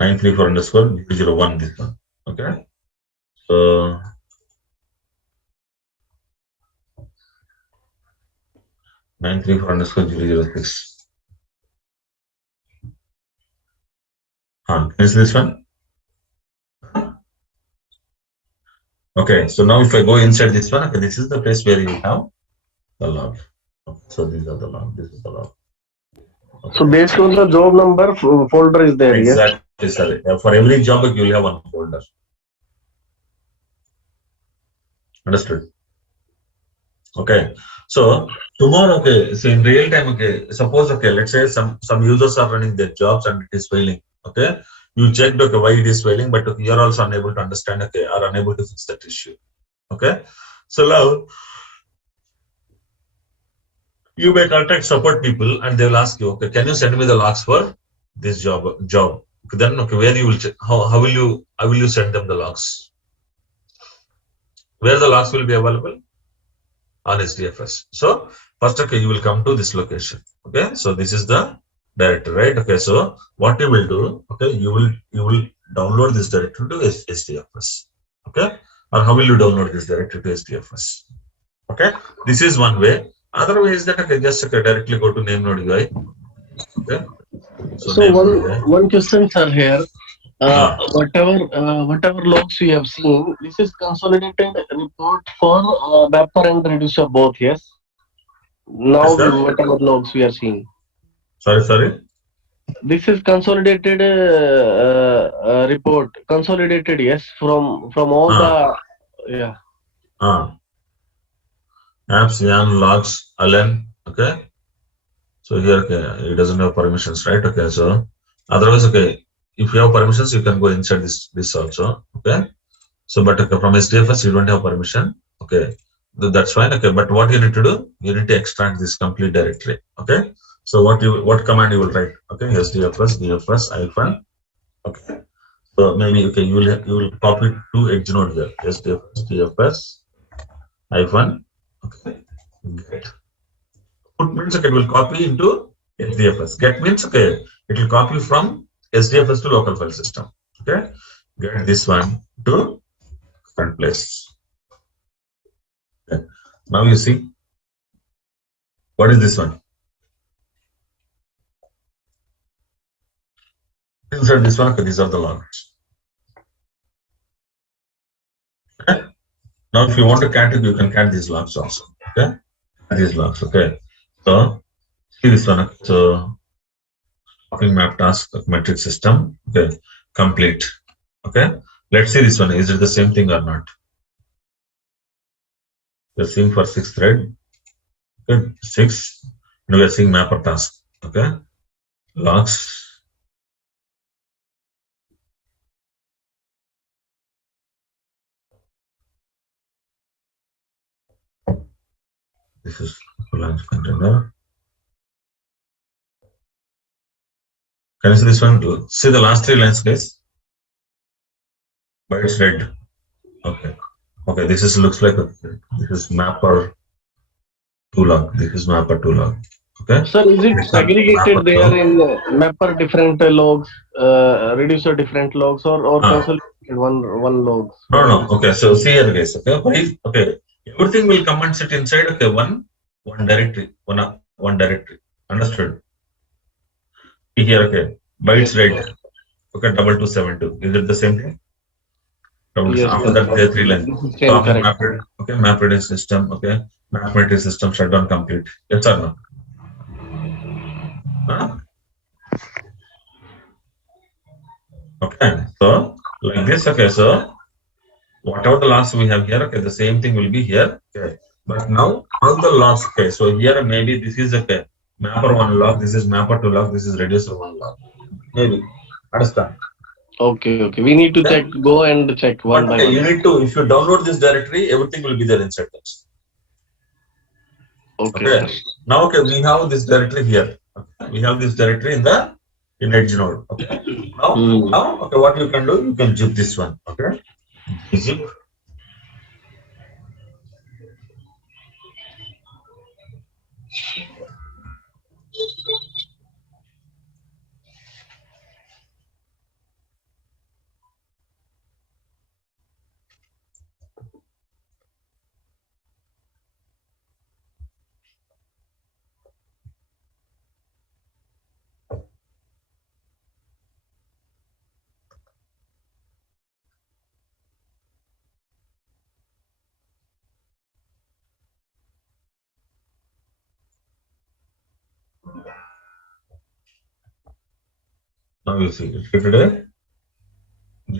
934_001 this one. Okay, so (934_006). Is this one? Okay, so now if I go inside this one, okay, this is the place where you have the log. Okay, so these are the log. This is the log. Okay. So based on the job number, folder is there. Exactly, yes? Sir. For every job, you will have one folder. Understood? Okay. So tomorrow, okay, so in real time, okay, suppose, okay, let's say some users are running their jobs and it is failing. Okay, you checked, okay, why it is failing, but you are also unable to understand, okay, or unable to fix that issue. Okay, so now you may contact support people and they will ask you, okay, can you send me the logs for this job? Okay, then, okay, where you will check, how will you send them the logs? where the logs will be available on SDFS. So first, okay, you will come to this location. Okay, so this is the directory, right? Okay, so what you will do, okay, you will download this directory to SDFS. Okay, or how will you download this directory to SDFS? Okay, this is one way. Other way is that okay, just okay, directly go to name node UI. Okay, So name node UI. one question, sir, here. Whatever logs we have seen, this is consolidated report for mapper and reducer both. Yes. Now Yes, sir. whatever logs we are seeing. Sorry. This is consolidated report. Consolidated, yes, from all the yeah. Apps, Yan, logs, Allen. Okay. So here, okay, it doesn't have permissions, right? Okay. So otherwise, okay, if you have permissions, you can go inside this also. Okay. So, but okay, from SDFS, you don't have permission. Okay. That's fine. Okay. But what you need to do, you need to extract this complete directory. Okay. So what command you will write? Okay. SDFS, DFS, -. Okay. So maybe okay, you will copy to edge node here. SDFS, DFS, -. Okay. Get. Put means okay, it will copy into SDFS. Get means okay, it will copy from SDFS to local file system. Okay. Get this one to current place. Okay. Now you see what is this one? Inside this one, okay, these are the logs. Okay. Now, if you want to cat it, you can cat these logs also. Okay, these logs. Okay, so see this one. Okay. So, shopping map task metric system. Okay, complete. Okay, let's see this one. Is it the same thing or not? We're seeing for 6th thread. Okay, 6. Now we're seeing mapper task. Okay, logs. This is launch container. Can you see this one? See the last 3 lines, guys. But it's red. Okay. Okay. This is looks like this is mapper 2 log. This is mapper 2 log. Okay. Sir, is it segregated there in mapper different logs, reducer different logs, or consolidated one logs? No. Okay. So see here, guys. Okay. Okay. Everything will come and sit inside. Okay. One directory. One directory. Understood? See here. Okay. Bytes red. Okay. 2272. Is it the same thing? Yes, after that, there are 3 lines. Okay. Map reduce system. Okay. Map metric system shutdown complete. Yes or no? Okay. So like this. Okay. So whatever the logs we have here, okay, the same thing will be here. Okay. But now all the logs, okay. So here maybe this is okay. Mapper 1 log, this is mapper 2 log, this is reducer 1 log. Maybe. Understand? Okay. We need to check, go and check one by one. You need to, if you download this directory, everything will be there inside this. Okay. Now, okay, we have this directory here. Okay. We have this directory in edge node. Okay. Now, okay, what you can do, you can zip this one. Okay. Zip. Now you see it created a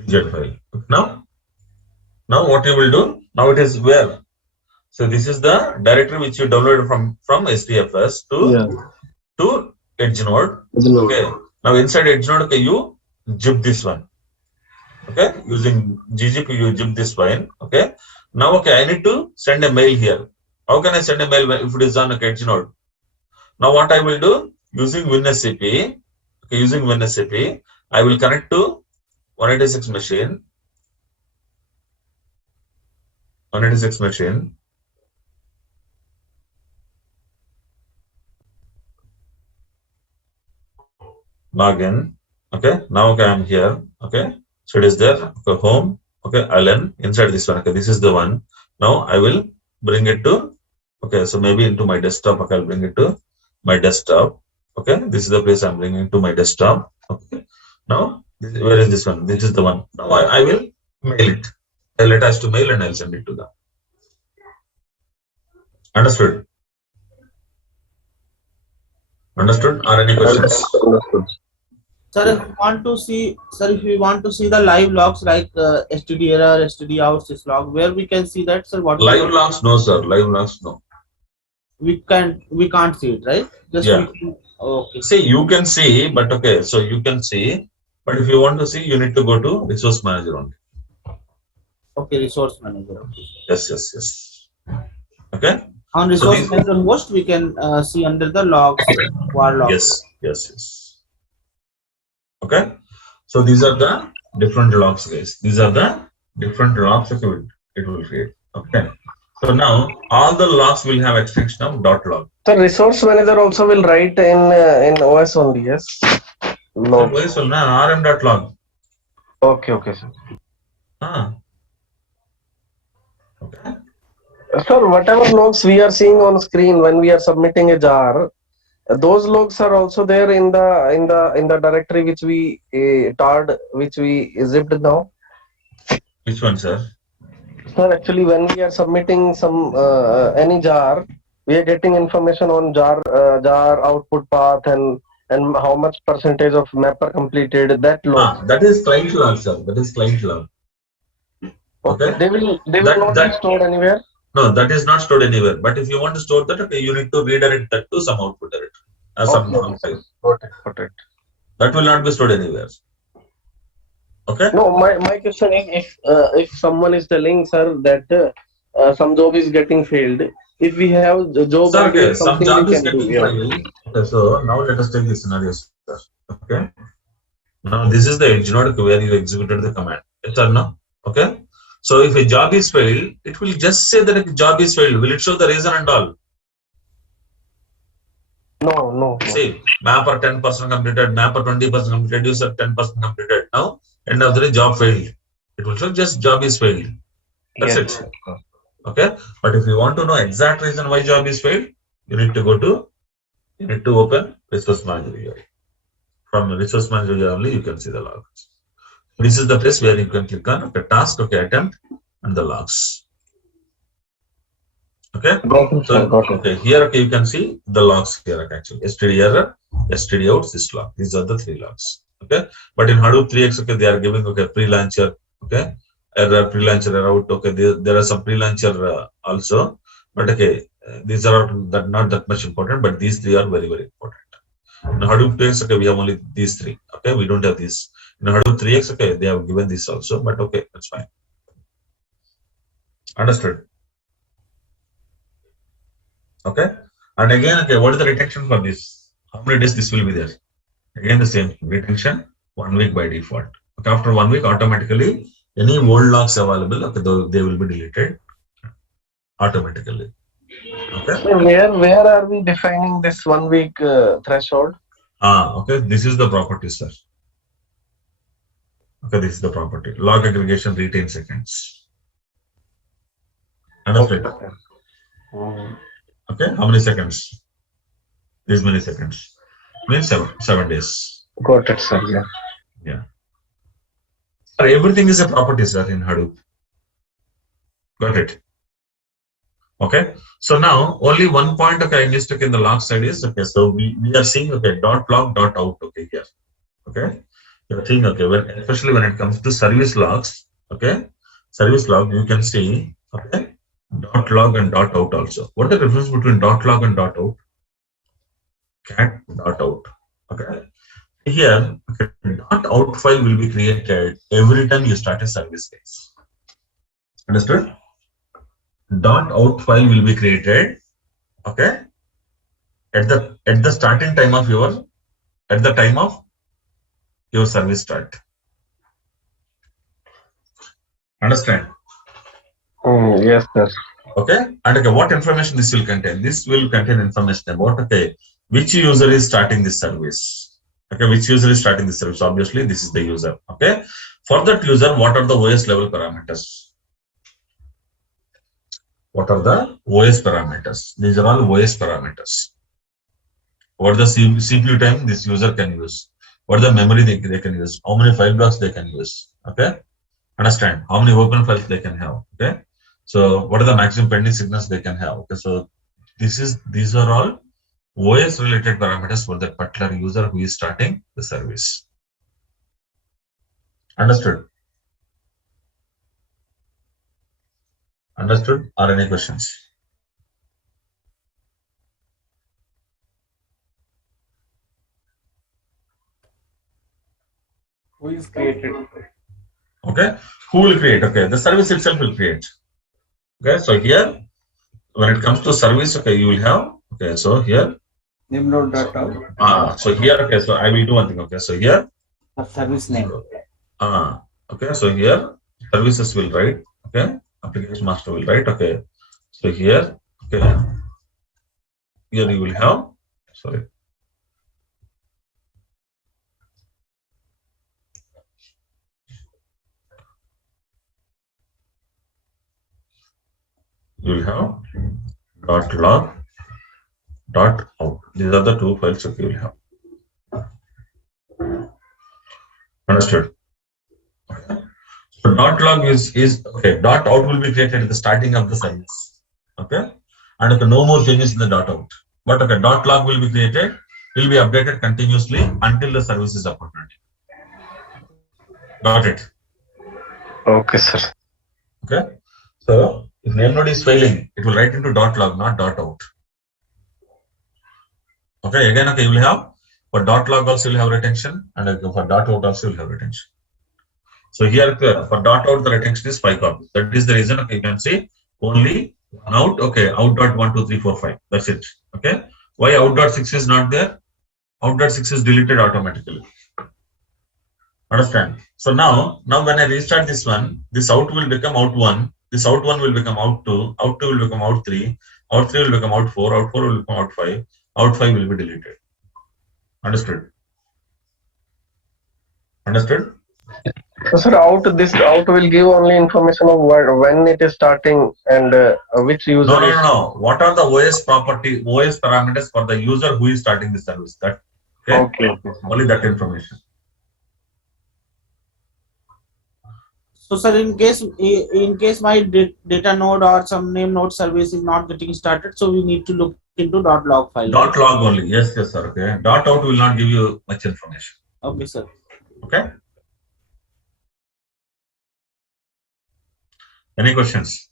Z file. Now what you will do? Now it is where? So this is the directory which you downloaded from SDFS to edge node. Okay. Now inside edge node, okay, you zip this one. Okay, using ggp you zip this file. Okay. Now okay, I need to send a mail here. How can I send a mail if it is on a edge node? Now what I will do using WinSCP. Okay, using WinSCP, I will connect to 186 machine. 186 machine. Login. Okay. Now okay, I'm here. Okay. So it is there. Okay, home. Okay. Allen inside this one. Okay. This is the one. Now I will bring it to. Okay. So maybe into my desktop. Okay. I'll bring it to my desktop. Okay. This is the place I'm bringing to my desktop. Okay. Now where is this one? This is the one. Now I will mail it. I'll attach to mail and I'll send it to them. Understood? Understood? Or any questions? Understood. Sir, if we want to see the live logs like std error, std out, syslog, where we can see that, sir? What Live logs, no, sir. Live logs, no. we can't see it, right? Just Yeah. Okay. See, you can see, but okay, so you can see, but if you want to see, you need to go to resource manager only. Okay, resource manager. Okay. Yes. Okay. On resource manager host, we can see under the logs, war logs. Yes. Okay. So these are the different logs, guys. These are the different logs it will create. Okay. So now all the logs will have extension of .log. So resource manager also will write in OS only, yes? No. OS will na rm.log. Okay, sir. Okay. Sir, whatever logs we are seeing on screen when we are submitting a jar, those logs are also there in the directory which we which we zipped now. Which one, sir? Sir, actually, when we are submitting some any jar, we are getting information on jar output path and how much percentage of mapper completed. That log. That is client log, sir. That is client log. Okay. They will not be stored anywhere. No, that is not stored anywhere. But if you want to store that, okay, you need to redirect that to some output directory. Got it. That will not be stored anywhere. Okay. No, my question is if someone is telling, sir, that some job is getting failed, if we have the job, sir, okay, some job is getting failed. Okay, so now let us take this scenario, sir. Okay. Now this is the edge node where you executed the command. Yes or no? Okay. So if a job is failed, it will just say that a job is failed. Will it show the reason and all? No. See, mapper 10% completed, mapper 20% completed, user 10% completed. Now, end of the day, job failed. It will show just job is failed. That's it. Okay. But if you want to know exact reason why job is failed, you need to open resource manager UI. From the resource manager UI only, you can see the logs. This is the place where you can click on task, attempt, and the logs. Okay. Okay. Here, you can see the logs here actually. STD error, STD out, syslog. These are the 3 logs. Okay. But in Hadoop 3x, okay, they are giving pre-launcher. Okay. Error, pre-launcher error out. Okay. There are some pre-launcher also. But okay, these are not that much important. But these 3 are very, very important. In Hadoop 2x, okay, we have only these 3. Okay. We don't have these. In Hadoop 3x, okay, they have given this also. But okay, that's fine. Understood. Okay. And again, okay, what is the retention for this? How many days this will be there? Again, the same retention, 1 week by default. Okay, after 1 week, automatically, any old logs available, okay, they will be deleted automatically. Okay. So where are we defining this 1 week threshold? Okay, this is the property, sir. Okay, this is the property. Log aggregation retain seconds. Understood? Okay, how many seconds? These many seconds. Means 7 days. Got it, sir. Yeah. Everything is a property, sir, in Hadoop. Got it? Okay. So now only one point, okay, I missed in the log side is, okay, so we are seeing, okay, .log, .out, okay, here. Okay. The thing, okay, especially when it comes to service logs, okay, service log, you can see, okay, .log and .out also. What is the difference between .log and .out? Cat .out. Okay. Here, okay, .out file will be created every time you start a service case. Understood? .out file will be created, okay, at the starting time of your service start. Understand? Yes, sir. Okay, and okay, what information this will contain? This will contain information about which user is starting this service. Okay, which user is starting this service? Obviously, this is the user. Okay, for that user, what are the OS level parameters? What are the OS parameters? These are all OS parameters. What the CPU time this user can use? What the memory they can use? How many file blocks they can use? Okay, understand? How many open files they can have? Okay, so what are the maximum pending signals they can have? Okay, so these are all OS related parameters for that particular user who is starting the service. Understood? Understood? Or any questions? Who is created? Okay, who will create? Okay, the service itself will create. Okay, so here when it comes to service, okay, you will have. Okay, so here. Name data. So here, okay, so I will do one thing. Okay, so here. The service name. Okay, so here services will write. Okay, application master will write. Okay, so here, okay, here you will have. Sorry. You will have .log, .out. These are the two files that you will have. Understood? Okay. So .log is okay. .out will be created at the starting of the service. Okay, and okay, no more changes in the .out. But okay, .log will be created. Will be updated continuously until the service is uploaded. Got it? Okay, sir. Okay. So if name node is failing, it will write into .log, not .out. Okay. Again, okay, you will have for .log also you will have retention, and for .out also you will have retention. So here for .out the retention is 5 copies. That is the reason. Okay, you can see only out. Okay, out.12345. That's it. Okay. Why out.6 is not there? Out.6 is deleted automatically. Understand? So now when I restart this one, this out will become out1. This out1 will become out2. Out2 will become out3. Out3 will become out4. Out4 will become out5. Out5 will be deleted. Understood? Understood? So, sir, this out will give only information of when it is starting and which user is. No. What are the OS parameters for the user who is starting the service? That okay. Only that information. So, sir, in case my data node or some name node service is not getting started, so we need to look into .log file. .log only. Yes, sir. Okay. .out will not give you much information. Okay, sir. Okay. Any questions?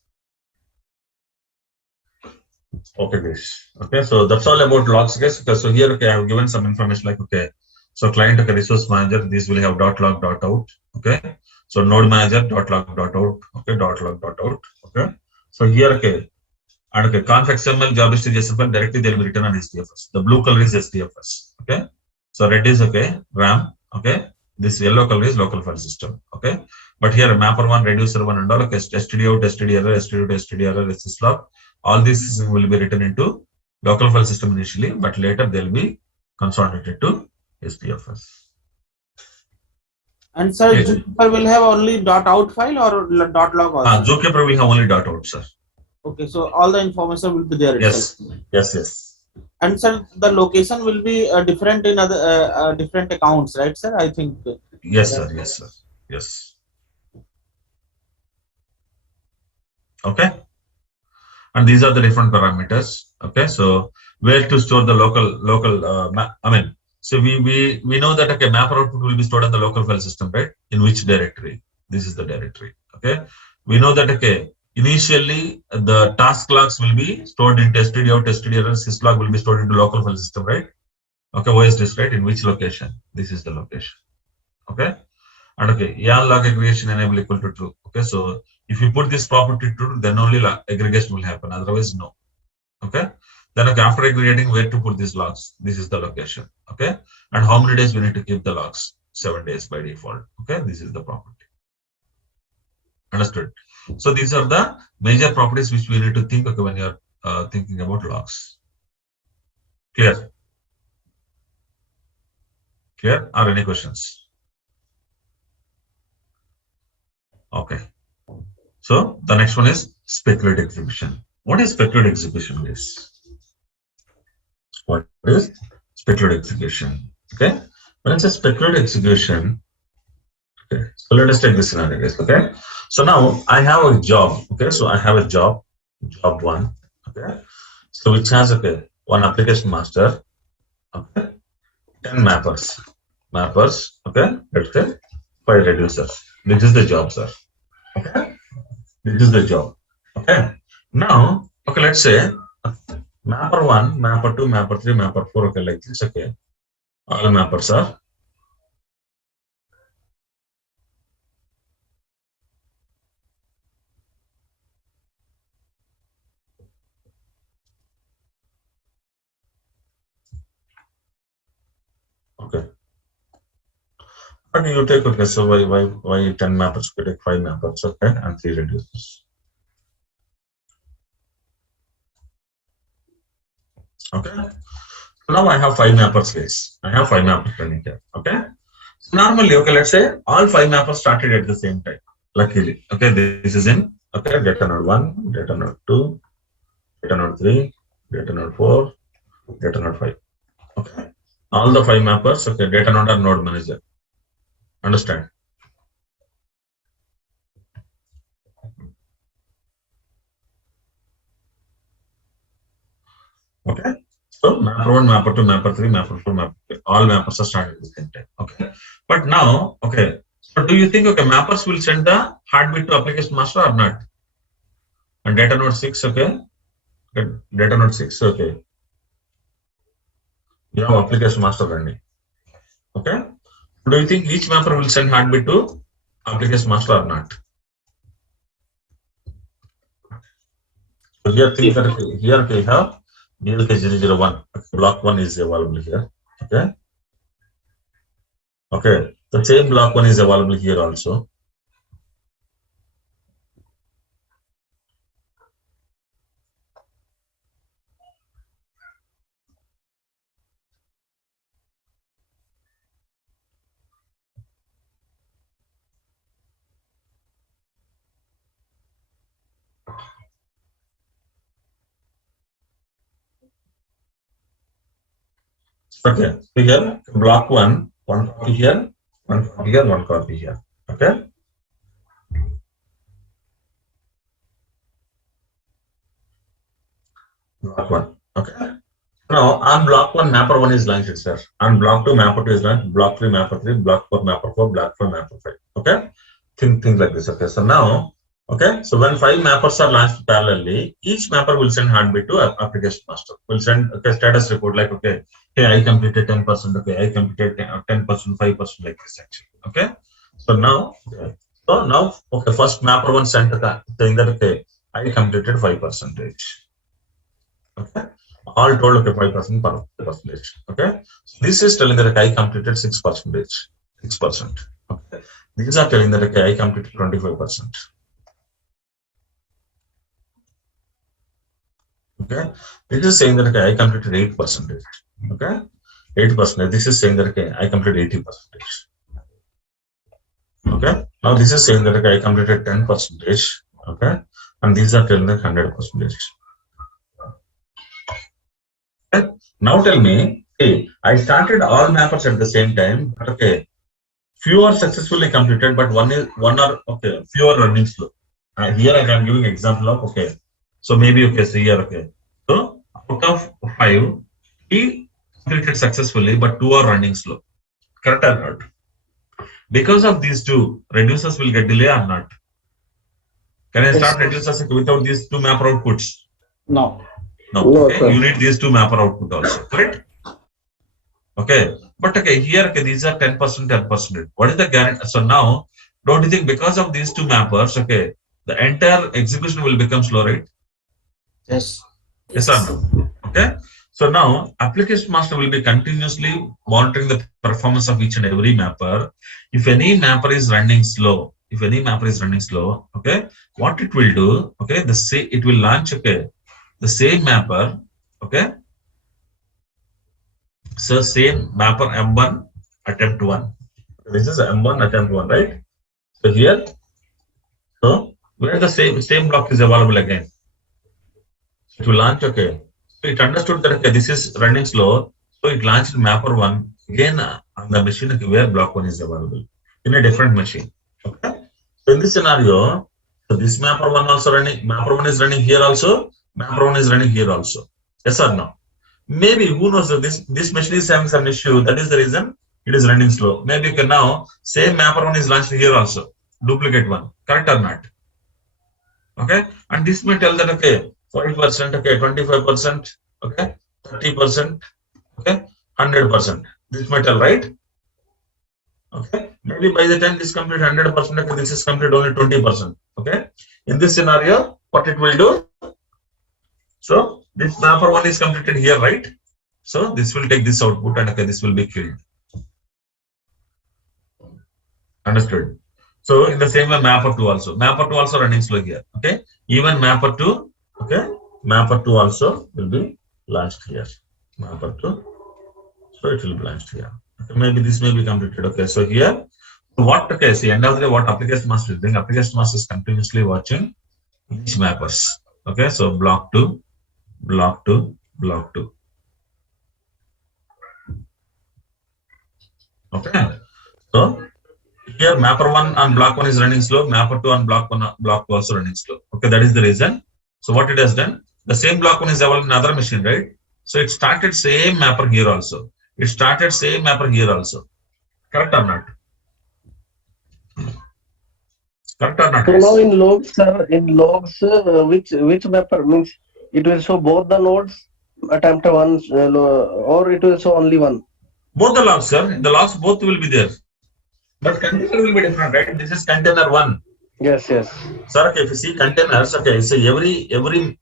Okay, guys. Okay, so that's all about logs, guys. Okay, so here, okay, I have given some information like, okay, so client, okay, resource manager, this will have .log, .out. Okay, so node manager, .log, .out. Okay, .log, .out. Okay, so here, okay, and okay, conf XML, JavaScript, JSON file directly they will be written on HDFS. The blue color is HDFS. Okay, so red is okay, RAM. Okay, this yellow color is local file system. Okay, but here mapper one, reducer one, and all okay, std out, std error, std out, std error, syslog. All these will be written into local file system initially, but later they'll be consolidated to HDFS. And sir, yes. Zookeeper will have only .out file or .log also? Zookeeper will have only .out, sir. Okay, so all the information will be there. Yes, itself. yes. And sir, the location will be different in other different accounts, right, sir? I think. Yes, sir. Yes, sir. Yes. Okay. And these are the different parameters. Okay, so where to store the local so we know that okay, mapper output will be stored on the local file system, right? In which directory? This is the directory. Okay, we know that okay, initially the task logs will be stored in std out, std error, syslog will be stored into local file system, right? Okay, OS disk, right? In which location? This is the location. Okay, and okay, yarn log aggregation enable equal to true. Okay, so if you put this property true, then only aggregation will happen. Otherwise, no. Okay. Then okay, after aggregating, where to put these logs? This is the location. Okay. And how many days we need to keep the logs? 7 days by default. Okay. This is the property. Understood? So these are the major properties which we need to think, okay, when you are thinking about logs. Clear? Clear? Are any questions? Okay. So the next one is speculative execution. What is speculative execution, guys? What is speculative execution? Okay. When it's a speculative execution, okay. So let us take this scenario, guys. Okay. So now I have a job. Okay. So I have a job one. Okay. So which has one application master. Okay. 10 mappers. Okay. Let's say 5 reducers. This is the job, sir. Okay. This is the job. Okay. Now, okay, let's say mapper 1, mapper 2, mapper 3, mapper 4, okay, like this, okay. All mappers are okay. And you take, okay, so why 10 mappers, you take 5 mappers, okay, and 3 reducers. Okay. So now I have 5 mappers, guys. I have 5 mappers running here. Okay. So normally, okay, let's say all 5 mappers started at the same time. Luckily, okay, this is in data node 1, data node 2, data node 3, data node 4, data node 5. Okay. All the 5 mappers, okay, data node are node manager. Understand? Okay. So mapper 1, mapper 2, mapper 3, mapper 4, mapper 5. All mappers are started at the same time. Okay. But now, okay. So do you think, okay, mappers will send the heartbeat to application master or not? And data node 6, okay. Data node 6, okay. You have application master running. Okay. Do you think each mapper will send heartbeat to application master or not? So here think that here okay, you have DLK001. Block 1 is available here. Okay. Okay. The same block 1 is available here also. Okay. So here block 1, one copy here, one copy here, one copy here. Okay. Block 1. Okay. Now on block 1, mapper 1 is launched, sir. On block 2, mapper 2 is launched. Block 3, mapper 3. Block 4, mapper 4. Block 5, mapper 5. Okay. Think like this. Okay. So now, okay. So when 5 mappers are launched parallelly, each mapper will send heartbeat to application master. Will send status report like, okay, hey, I completed 10%. Okay, I completed 10%, 5% like this actually. Okay. So now, okay. So now, okay, first mapper 1 sent saying that, okay, I completed 5%. Okay. All told, okay, 5% percentage. Okay. So this is telling that I completed 6%. 6%. Okay. These are telling that, okay, I completed 25%. Okay. This is saying that, okay, I completed 8%. Okay. 8%. This is saying that, okay, I completed 80%. Okay. Now this is saying that, okay, I completed 10%. Okay. And these are telling that 100%. Okay. Now tell me, hey, I started all mappers at the same time, but okay, few are successfully completed, but one are okay, few are running slow. Here I am giving example of okay. So maybe okay, so here okay. So out of 5, 3 completed successfully, but 2 are running slow. Correct or not? Because of these 2, reducers will get delay or not? Can I start reducers without these 2 mapper outputs? No. No. Okay. You need these 2 mapper output also. Correct? Okay. But okay, here okay, these are 10%, 10%. What is the guarantee? So now, don't you think because of these 2 mappers, okay, the entire execution will become slow, right? Yes. Yes or no? Okay. So now, application master will be continuously monitoring the performance of each and every mapper. If any mapper is running slow, if any mapper is running slow, okay, what it will do, okay, it will launch, okay, the same mapper, okay. So same mapper M1 attempt 1. This is M1 attempt 1, right? So here, so where the same block is available again. It will launch, okay. So it understood that okay, this is running slow. So it launched mapper 1 again on the machine where block 1 is available in a different machine. Okay. So in this scenario, so this mapper 1 also running, mapper 1 is running here also, mapper 1 is running here also. Yes or no? Maybe who knows, this machine is having some issue. That is the reason it is running slow. Maybe you can now same mapper 1 is launched here also. Duplicate 1. Correct or not? Okay. And this may tell that okay, 40%, okay, 25%, okay, 30%, okay, 100%. This may tell, right? Okay. Maybe by the time this complete 100%, okay, this is complete only 20%. Okay. In this scenario, what it will do? So this mapper 1 is completed here, right? So this will take this output and okay, this will be killed. Understood? So in the same way, mapper 2 also. Mapper 2 also running slow here. Okay. Even mapper 2, okay, mapper 2 also will be launched here. Mapper 2. So it will be launched here. Okay, maybe this may be completed. Okay. So here, what, okay, see, end of the day, what application master is doing? Application master is continuously watching each mappers. Okay. So block 2, block 2, block 2. Okay. So here mapper 1 on block 1 is running slow, mapper 2 on block 2 also running slow. Okay, that is the reason. So what it has done, the same block 1 is available in another machine, right? So it started same mapper here also. It started same mapper here also. Correct or not? Correct or not? So now in logs, sir, in logs, which mapper means it will show both the nodes attempt 1 or it will show only one? Both the logs, sir. The logs both will be there. But container will be different, right? This is container 1. Yes, yes. Sir, okay, if you see containers, okay, so everything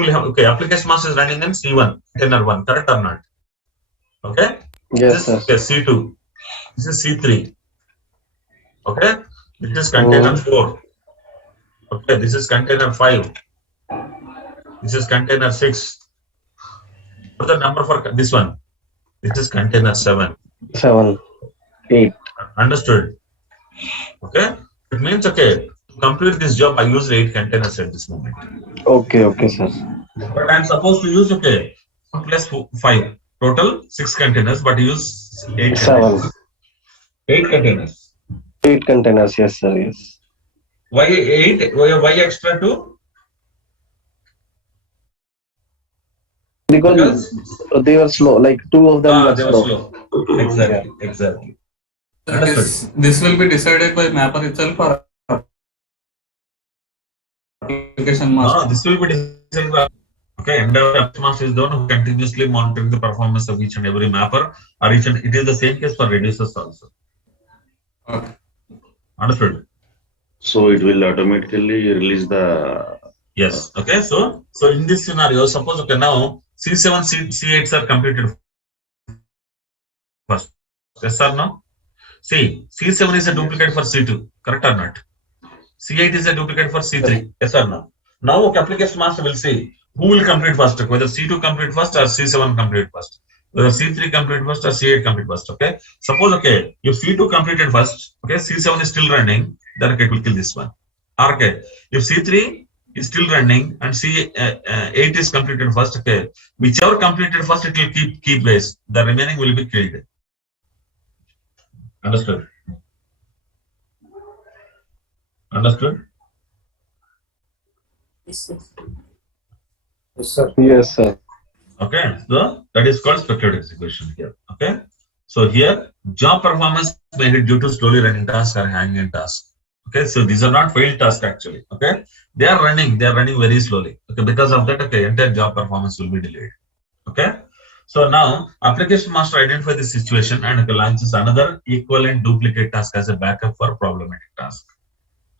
will have, okay, application master is running in C1, container 1, correct or not? Okay? Yes, this is okay, C2. This is C3. Okay? This is container 4. Okay, this is container 5. This is container 6. What's the number for this one? This is container 7. 7, 8. Understood? Okay? It means, okay, to complete this job, I use 8 containers at this moment. Okay, okay, sir. But I'm supposed to use, okay, 1 plus 5. Total 6 containers, but use 8 containers. 8 containers. 8 containers, yes, sir, yes. Why 8? Why extra 2? Because they were slow, like 2 of them were they were slow. Exactly, exactly. This will be decided by mapper itself or application master? No, this will be decided by, okay, and the application master is the one who continuously monitoring the performance of each and every mapper, or it is the same case for reducers also. Okay. Understood? So it will automatically release the. Yes. Okay. So in this scenario, suppose okay now C7, C8 are completed first. Yes or no? See, C7 is a duplicate for C2. Correct or not? C8 is a duplicate for C3. Yes or no? Now okay, application master will see who will complete first. Whether C2 complete first or C7 complete first. Whether C3 complete first or C8 complete first. Okay. Suppose okay, if C2 completed first, okay, C7 is still running, then okay, it will kill this one. Okay. If C3 is still running and C8 is completed first, okay, whichever completed first, it will keep base. The remaining will be killed. Understood? Understood? Yes, yes. Yes, sir. Yes, sir. Okay, so that is called speculative execution here. Okay, so here job performance may hit due to slowly running tasks or hanging tasks. Okay, so these are not failed tasks actually. Okay, they are running very slowly. Okay, because of that, okay, entire job performance will be delayed. Okay, so now application master identifies the situation and okay, launches another equivalent duplicate task as a backup for problematic task.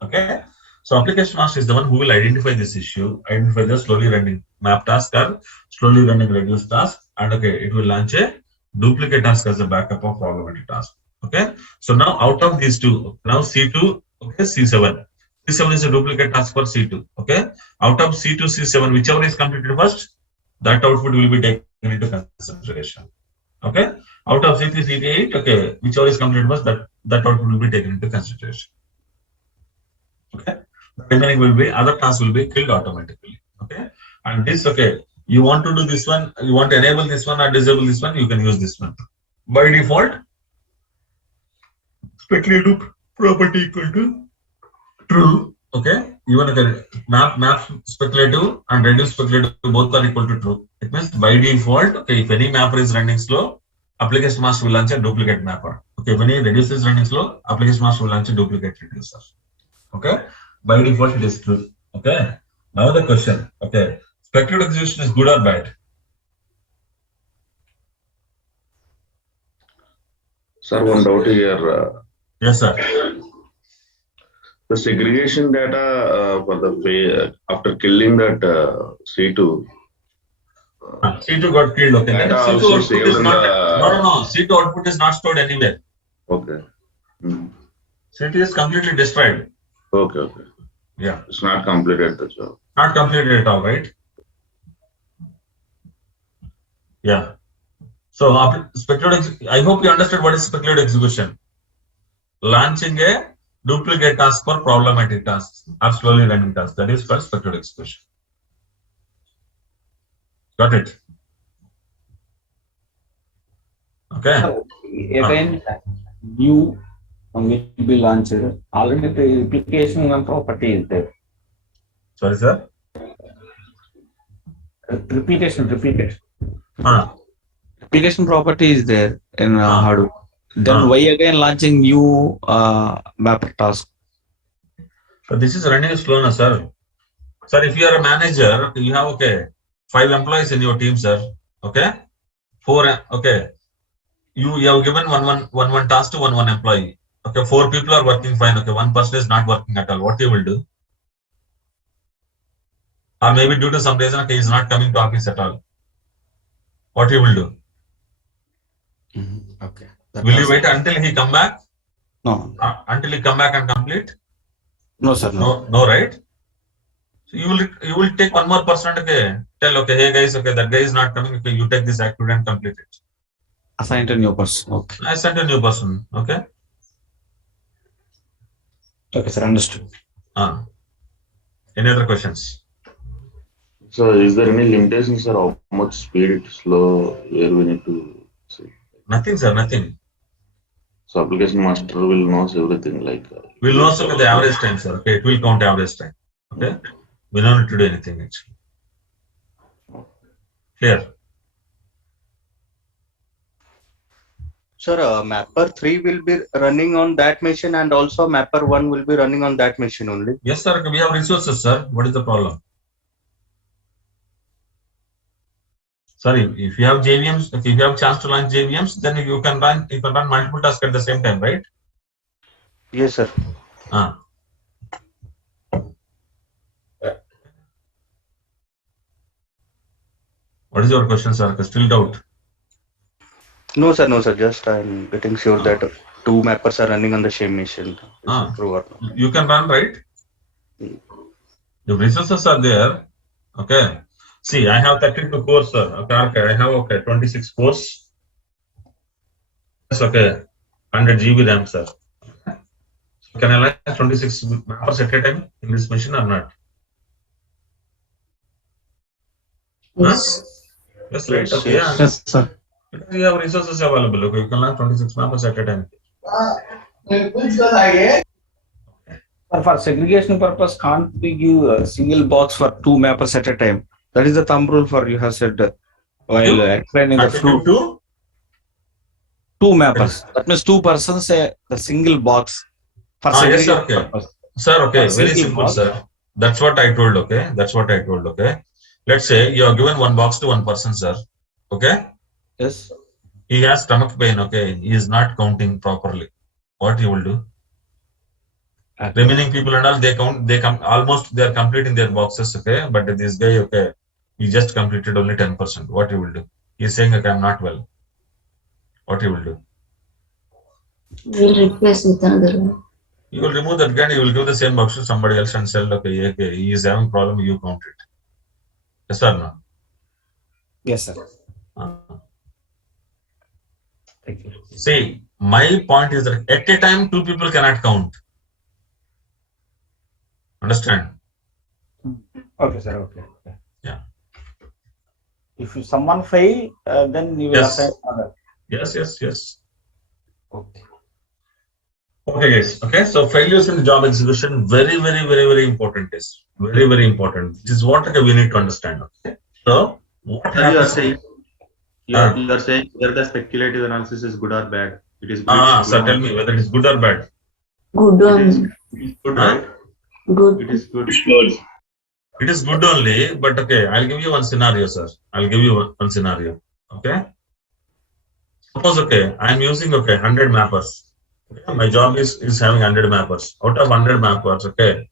Okay, so application master is the one who will identify this issue, identify the slowly running map task or slowly running reduced task, and okay, it will launch a duplicate task as a backup of problematic task. Okay. So now out of these two, now C2, okay, C7. C7 is a duplicate task for C2. Okay. Out of C2, C7, whichever is completed first, that output will be taken into consideration. Okay. Out of C3, C8, okay, whichever is completed first, that output will be taken into consideration. Okay. The remaining will be, other tasks will be killed automatically. Okay. And this, okay, you want to do this one, you want to enable this one or disable this one, you can use this one. By default, speculative property equal to true. Okay. Even if map speculative and reduce speculative both are equal to true. It means by default, okay, if any mapper is running slow, application master will launch a duplicate mapper. Okay, when any reduce is running slow, application master will launch a duplicate reducer. Okay, by default it is true. Okay. Now the question. Okay, speculative execution is good or bad? Sir, one doubt here. Yes, sir. The segregation data for the after killing that C2. C2 got killed. Okay. Data C2 also output saved is in not. the. No. C2 output is not stored anywhere. Okay. C2 is completely destroyed. Okay. Yeah. It's not completed the job. Not completed at all, right? Yeah. So speculative. I hope you understood what is speculative execution. Launching a duplicate task for problematic tasks or slowly running tasks. That is called speculative execution. Got it? Okay. Again, new will be launched. Already the replication and property is there. Sorry, sir. Replication. Ah. Replication property is there in Hadoop. Then why again launching new mapper task? So this is running slow, sir. Sir, if you are a manager, you have 5 employees in your team, sir. Okay, 4. Okay, you have given one task to one employee. Okay, 4 people are working fine. Okay, 1 person is not working at all. What you will do? Or maybe due to some reason, okay, he is not coming to office at all. What you will do? Okay. Will you wait until he come back? No. Until he come back and complete? No, sir. No, right? So you will take one more person. Okay, tell hey guys, that guy is not coming. Okay, you take this activity and complete it. Assign a new person. Okay. I sent a new person. Okay. Okay, sir. Understood. Any other questions? So, is there any limitations, sir? How much speed it slow? Where we need to see? Nothing, sir. Nothing. So, application master will know everything. Like we'll know the average time, sir. Okay, it will count average time. Okay, we don't need to do anything actually. Clear. Sir, mapper 3 will be running on that machine and also mapper 1 will be running on that machine only. Yes, sir. We have resources, sir. What is the problem? Sorry, if you have JVMs, if you have chance to launch JVMs, then you can run multiple tasks at the same time, right? Yes, sir. What is your question, sir? Still doubt? No, sir. Just I'm getting sure that 2 mappers are running on the same machine. True or not? You can run, right? The resources are there. Okay. See, I have 32 cores, sir. Okay, I have 26 cores. Yes, 100 GB RAM, sir. So can I launch 26 mappers at a time in this machine or not? Yes. Yes, right. Okay, yes, sir. Because you have resources available. Okay, you can launch 26 mappers at a time. For segregation purpose, can't we give a single box for 2 mappers at a time? That is the thumb rule for you have said while explaining the flow. 2 mappers. That means 2 persons the single box for segregation purpose. Sir, very simple, box. Sir. That's what I told. Okay, that's what I told. Okay, let's say you are given 1 box to 1 person, sir. Okay. Yes. He has stomach pain. Okay, he is not counting properly. What he will do? Remaining people and all they come almost they are completing their boxes. Okay, but this guy he just completed only 10%. What he will do? He is saying I'm not well. What he will do? We'll replace with another one. You will remove that gun, you will give the same box to somebody else and sell, okay, he is having problem, you count it. Yes or no? Yes, sir. Uh, Thank you. See, my point is that at a time, two people cannot count. Understand? Okay, sir. Okay. Yeah. If someone fail, then you will Yes. assign other. Yes. Okay. Okay, guys. Okay, so failures in job execution, very important is very important. This is what we need to understand. Okay. So what Sir, you are happens? saying you are saying whether the speculative analysis is good or bad. It is good. So tell me whether it is good or bad. Good It one. is good, right? Good. It is good. It is good only, but okay, I'll give you one scenario, sir. I'll give you one scenario. Okay. Suppose okay, I'm using 100 mappers. Okay? My job is having 100 mappers. Out of 100 mappers, okay,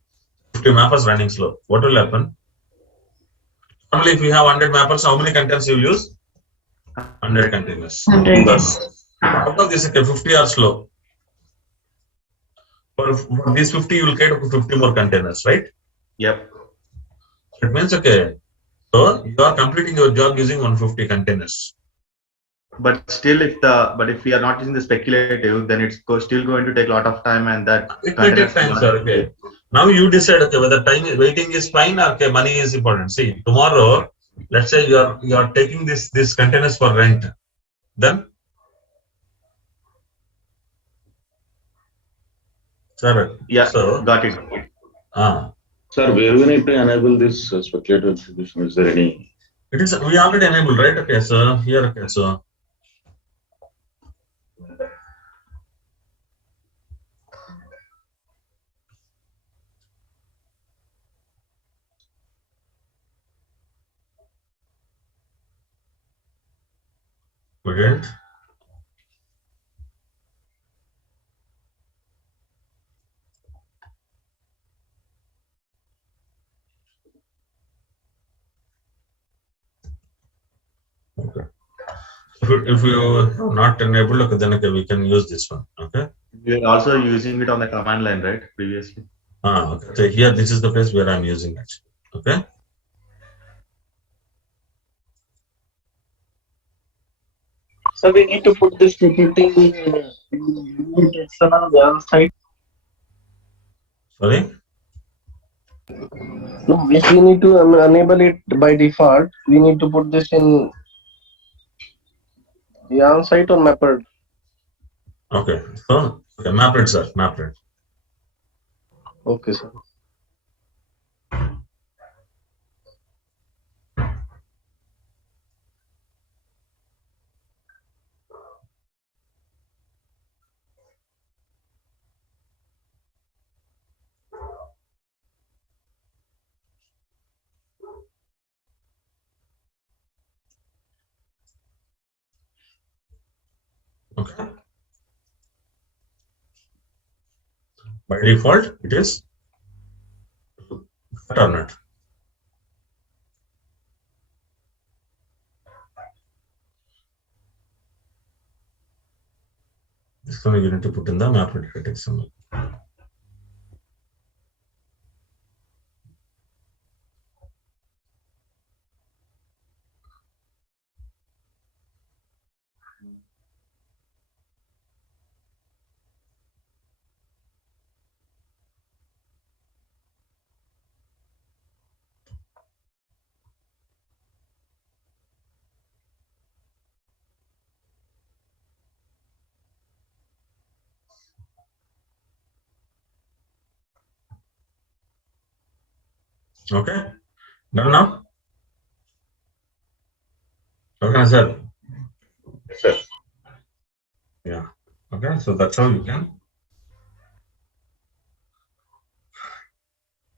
50 mappers running slow. What will happen? Normally, if you have 100 mappers, how many containers you use? 100 containers. 100. Out of this, okay, 50 are slow. For these 50, you will get 50 more containers, right? Yep. It means, okay, so you are completing your job using 150 containers. But still, if we are not using the speculative, then it's still going to take a lot of time, and that it may take time, sir. Okay. Now you decide, okay, whether waiting is fine or okay, money is important. See, tomorrow, let's say you are taking this containers for rent, then, sir. Yeah. So Got it. Sir, where we need to enable this speculative execution? Is there any? It is we already enabled, right? Okay, so here, okay, so. Okay. Okay. If you are not enabled, okay, then okay, we can use this one. Okay. We are also using it on the command line, right? Previously. Okay. So here, this is the place where I'm using it. Okay. So we need to put this TPT external web site. Sorry. No, if we need to enable it by default, we need to put this in the on-site or mapper. Okay. So okay, map it, sir. Map it. Okay, sir. Okay. By default, it is or not. This one you need to put in the map it XML. Okay. Done now? Okay, sir. Sir. Yeah. Okay. So that's how you can.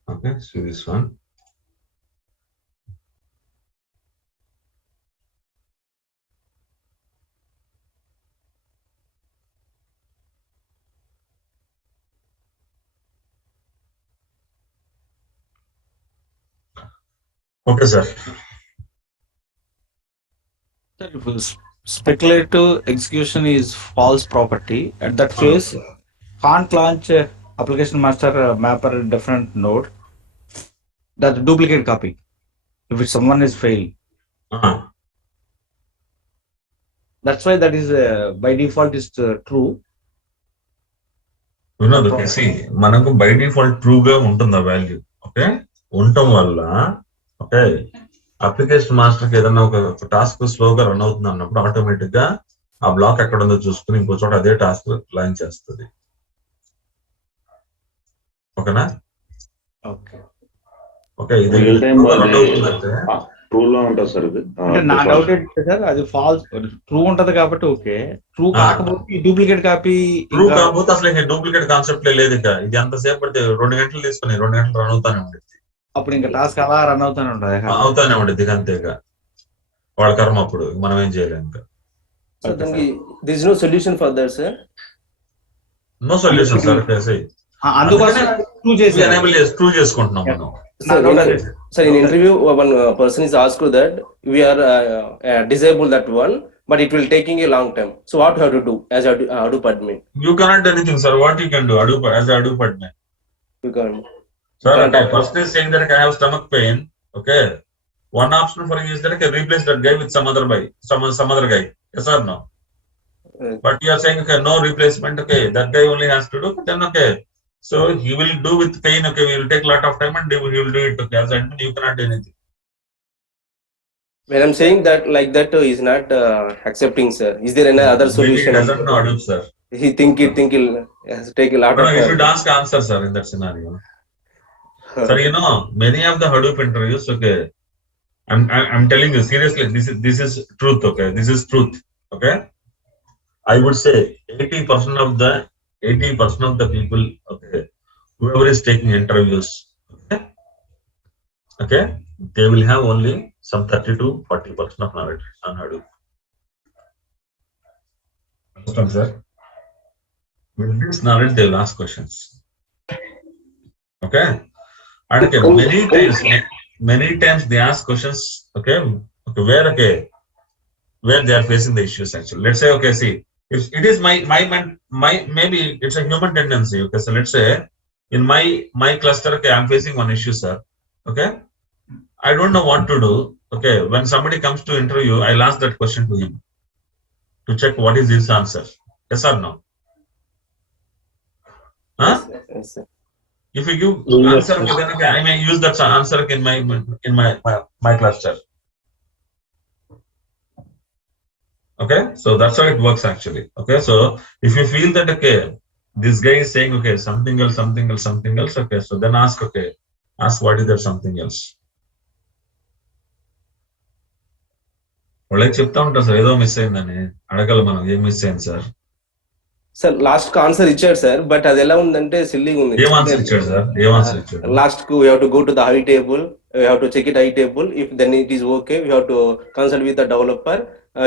Okay. See this one. Okay, sir. Sir, speculative execution is false property. At that phase, can't launch application master mapper different node. That's duplicate copy. If someone is failed, that's why that is by default is true. see, మనకు by default true గా ఉంటుంది ఆ value. Okay, ఉండటం వల్ల okay application master కి ఏదైనా ఒక task స్లోగా రన్ అవుతుంది అన్నప్పుడు ఆటోమేటిక్ గా ఆ బ్లాక్ ఎక్కడ ఉందో చూసుకుని ఇంకో చోట అదే టాస్క్ లాంచ్ చేస్తుంది. ఓకేనా? ఓకే, ఇది రన్ అవుతుందంటే ట్రూ లో ఉంటుంది సార్ ఇది. నా డౌట్ ఏంటంటే సార్ అది ఫాల్స్ ట్రూ ఉంటది కాబట్టి ఓకే, ట్రూ కాకపోతే డూప్లికేట్ కాపీ. ట్రూ కాకపోతే అసలు ఇంకా డూప్లికేట్ కాన్సెప్ట్ లేదు. ఇక ఇది ఎంతసేపు పడితే 2 గంటలు తీసుకుని 2 గంటలు రన్ అవుతానే ఉండేది. అప్పుడు ఇంకా టాస్క్ అలా రన్ అవుతానే ఉండేది. అంతేగా వాళ్ళ కర్మ. అప్పుడు మనం ఏం చేయలేము. ఇంకా there is no solution for that, sir. No solution sir. అందుకోసం ట్రూ చేసుకుంటున్నాం మనం. Sir, in interview, one person is asked that we are disable that one, but it will taking a long time. So what you have to do as Hadoop admin? You cannot do anything, sir. What you can do as a Hadoop admin? You can't. Sir, okay, person is saying that I have stomach pain. Okay, one option for you is that I can replace that guy with some other guy. Yes or no? But you are saying okay, no replacement. Okay, that guy only has to do. Then okay. So he will do with pain. Okay, we will take a lot of time and he will do it. Okay, as admin, you cannot do anything. When I'm saying that like that is not accepting, sir. Is there any other solution? He doesn't know Hadoop, sir. He think he'll has to take a lot of time. You should ask answer, sir, in that scenario. Sir, you know, many of the Hadoop interviews, okay, I'm telling you seriously, this is truth. Okay, this is truth. Okay, I would say 80% of the people, okay, whoever is taking interviews, okay, they will have only some 30 to 40% of knowledge on Hadoop. Understand, sir? With this knowledge, they will ask questions. Okay, and okay, many times they ask questions. Okay, where they are facing the issues actually. Let's say, okay, see. If it is my maybe it's a human tendency. Okay, so let's say in my cluster, okay, I'm facing one issue, sir. Okay, I don't know what to do. Okay, when somebody comes to interview, I'll ask that question to him to check what is his answer. Yes or no? Huh? Yes, sir. If you give answer, then okay, I may use that answer in my cluster. Okay, so that's how it works actually. Okay, so if you feel that okay, this guy is saying okay, something else, okay, so then ask what is that something else. వాళ్ళకి చెప్తా ఉంటారు sir, ఏదో miss అయిందని అడగల మనం, ఏం miss అయింది sir? Sir last answer ఇచ్చాడు సార్, బట్ అది ఎలా ఉందంటే సిల్లీగా ఉంది. ఏం ఆన్సర్ ఇచ్చాడు సార్? ఏం ఆన్సర్ ఇచ్చాడు? లాస్ట్ కు we have to go to the high table, we have to check it high table. If then it is okay, we have to consult with the developer,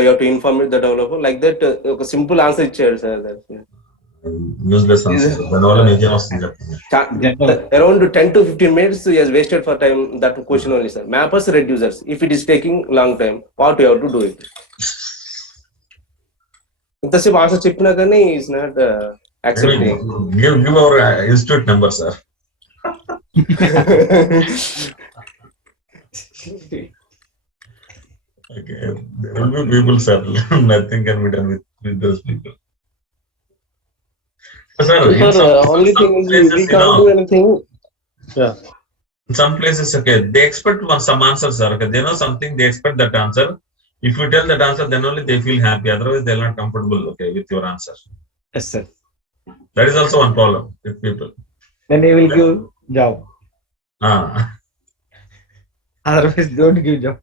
you have to inform the developer. Like that, ఒక simple answer ఇచ్చాడు sir. Useless answer. దానివల్ల నిజం వస్తుంది చెప్పండి. Around 10 to 15 minutes he has wasted for time that question only, sir. Mappers reducers, if it is taking long time, what you have to do it? ఇంతసేపు answer చెప్పినా కానీ is not accepting. Give our institute number sir. Okay, there will be people, sir. Nothing can be done with those people. Sir, only thing is we can't do anything. Yeah. In some places, okay, they expect some answers, sir. Okay, they know something, they expect that answer. If you tell that answer, then only they feel happy. Otherwise, they are not comfortable, okay, with your answer. Yes, sir. That is also one problem with people. Then they will give job. Otherwise, don't give job.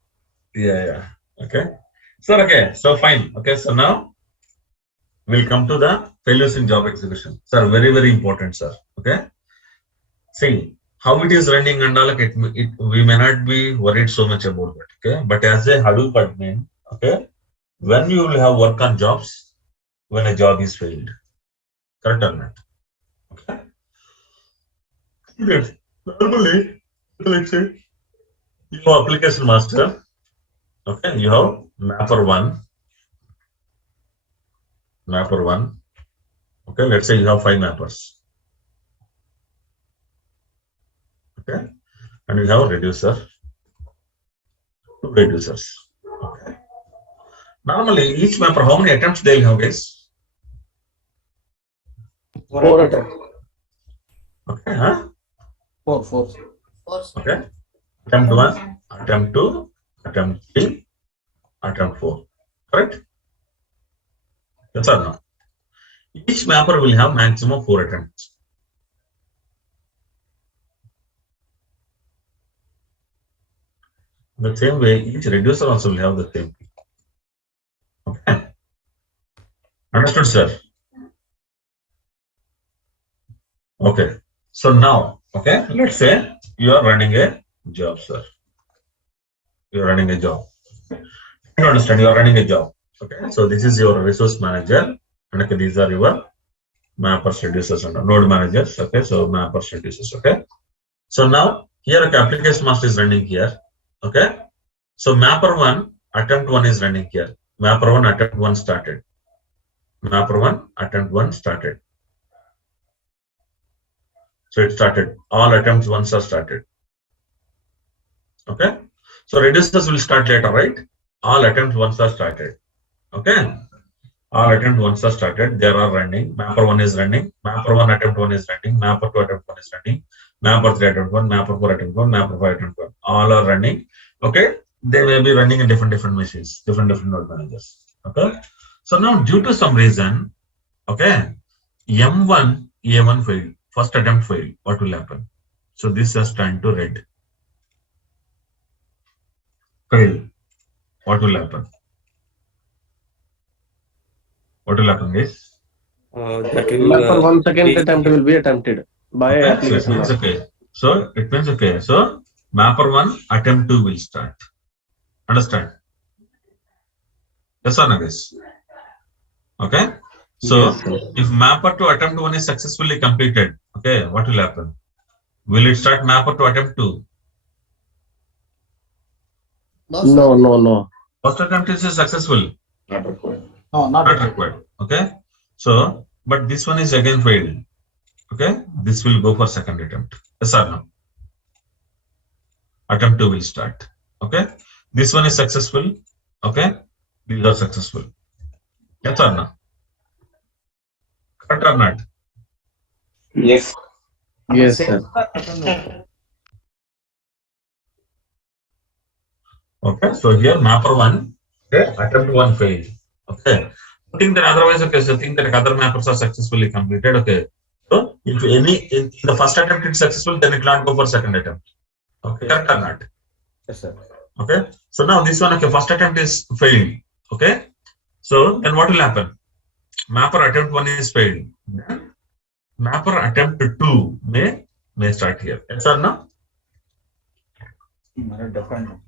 Yeah. Okay. Sir, okay. So fine. Okay. So now we'll come to the failures in job execution. Sir, very, very important, sir. Okay. See how it is running and all. We may not be worried so much about that. Okay. But as a Hadoop admin, okay, when you will have work on jobs, when a job is failed, correct or not? Okay. Yes. Normally, let's say you have application master. Okay, you have mapper 1, mapper 1. Okay, let's say you have 5 mappers. Okay, and we have a reducer, 2 reducers. Okay. Normally, each mapper, how many attempts they'll have, guys? 4 attempts. Okay, huh? 4. Okay. Attempt 1, attempt 2, attempt 3, attempt 4. Correct? Yes or no? Each mapper will have maximum 4 attempts. The same way, each reducer also will have the same. Okay. Understood, sir? Okay. So now, okay, let's say you are running a job, sir. You are running a job. You understand? You are running a job. Okay. So this is your resource manager, and okay, these are your mappers, reducers, and node managers. Okay. So mappers, reducers. Okay. So now here, okay, application master is running here. Okay. So mapper 1, attempt 1 is running here. Mapper 1, attempt 1 started. Mapper 1, attempt 1 started. So it started. All attempts once are started. Okay. So reducers will start later, right? All attempts once are started. Okay. All attempts once are started. They are running. Mapper 1 is running. Mapper 1 attempt 1 is running. Mapper 2 attempt 1 is running. Mapper 3 attempt 1. Mapper 4 attempt 1. Mapper 5 attempt 1. All are running. Okay. They may be running in different machines, different node managers. Okay. So now due to some reason, okay, M1, A1 failed. First attempt failed. What will happen? So this has turned to red. Failed. What will happen? What will happen, guys? That will Mapper 1 second attempt will be attempted by Okay, application so it means master. okay. So it means okay. So mapper 1 attempt 2 will start. Understand? Yes or no, guys? Okay. So Yes, sir. if mapper 2 attempt 1 is successfully completed, okay, what will happen? Will it start mapper 2 attempt 2? No. First attempt is successful. Not required. No, not Not required. Okay. So, but this one is again failed. Okay. This will go for second attempt. Yes or no? Attempt 2 will start. Okay. This one is successful. Okay. These are successful. Yes or no? Correct or not? Yes. Yes, sir. Okay. So here mapper 1, okay, attempt 1 failed. Okay. Think that otherwise, okay, so think that other mappers are successfully completed. Okay. So if any in the first attempt is successful, then it will not go for second attempt. Okay. Correct or not? Yes, sir. Okay. So now this one, okay, first attempt is failed. Okay. So then what will happen? Mapper attempt 1 is failed. Then mapper attempt 2 may start here. Yes or no? Different.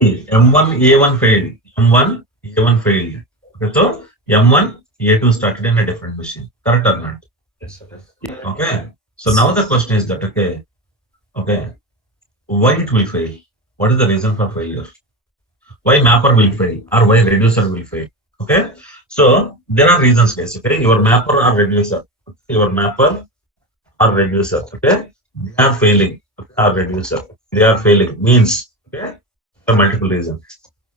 M1 A1 failed. M1 A1 failed. Okay. So M1 A2 started in a different machine. Correct or not? Yes, sir. Okay. So now the question is that okay, why it will fail? What is the reason for failure? Why mapper will fail or why reducer will fail? Okay. So there are reasons, guys. Okay. Your mapper or reducer. Okay? Your mapper or reducer. Okay. They are failing. Okay? Or reducer. They are failing means okay. There are multiple reasons.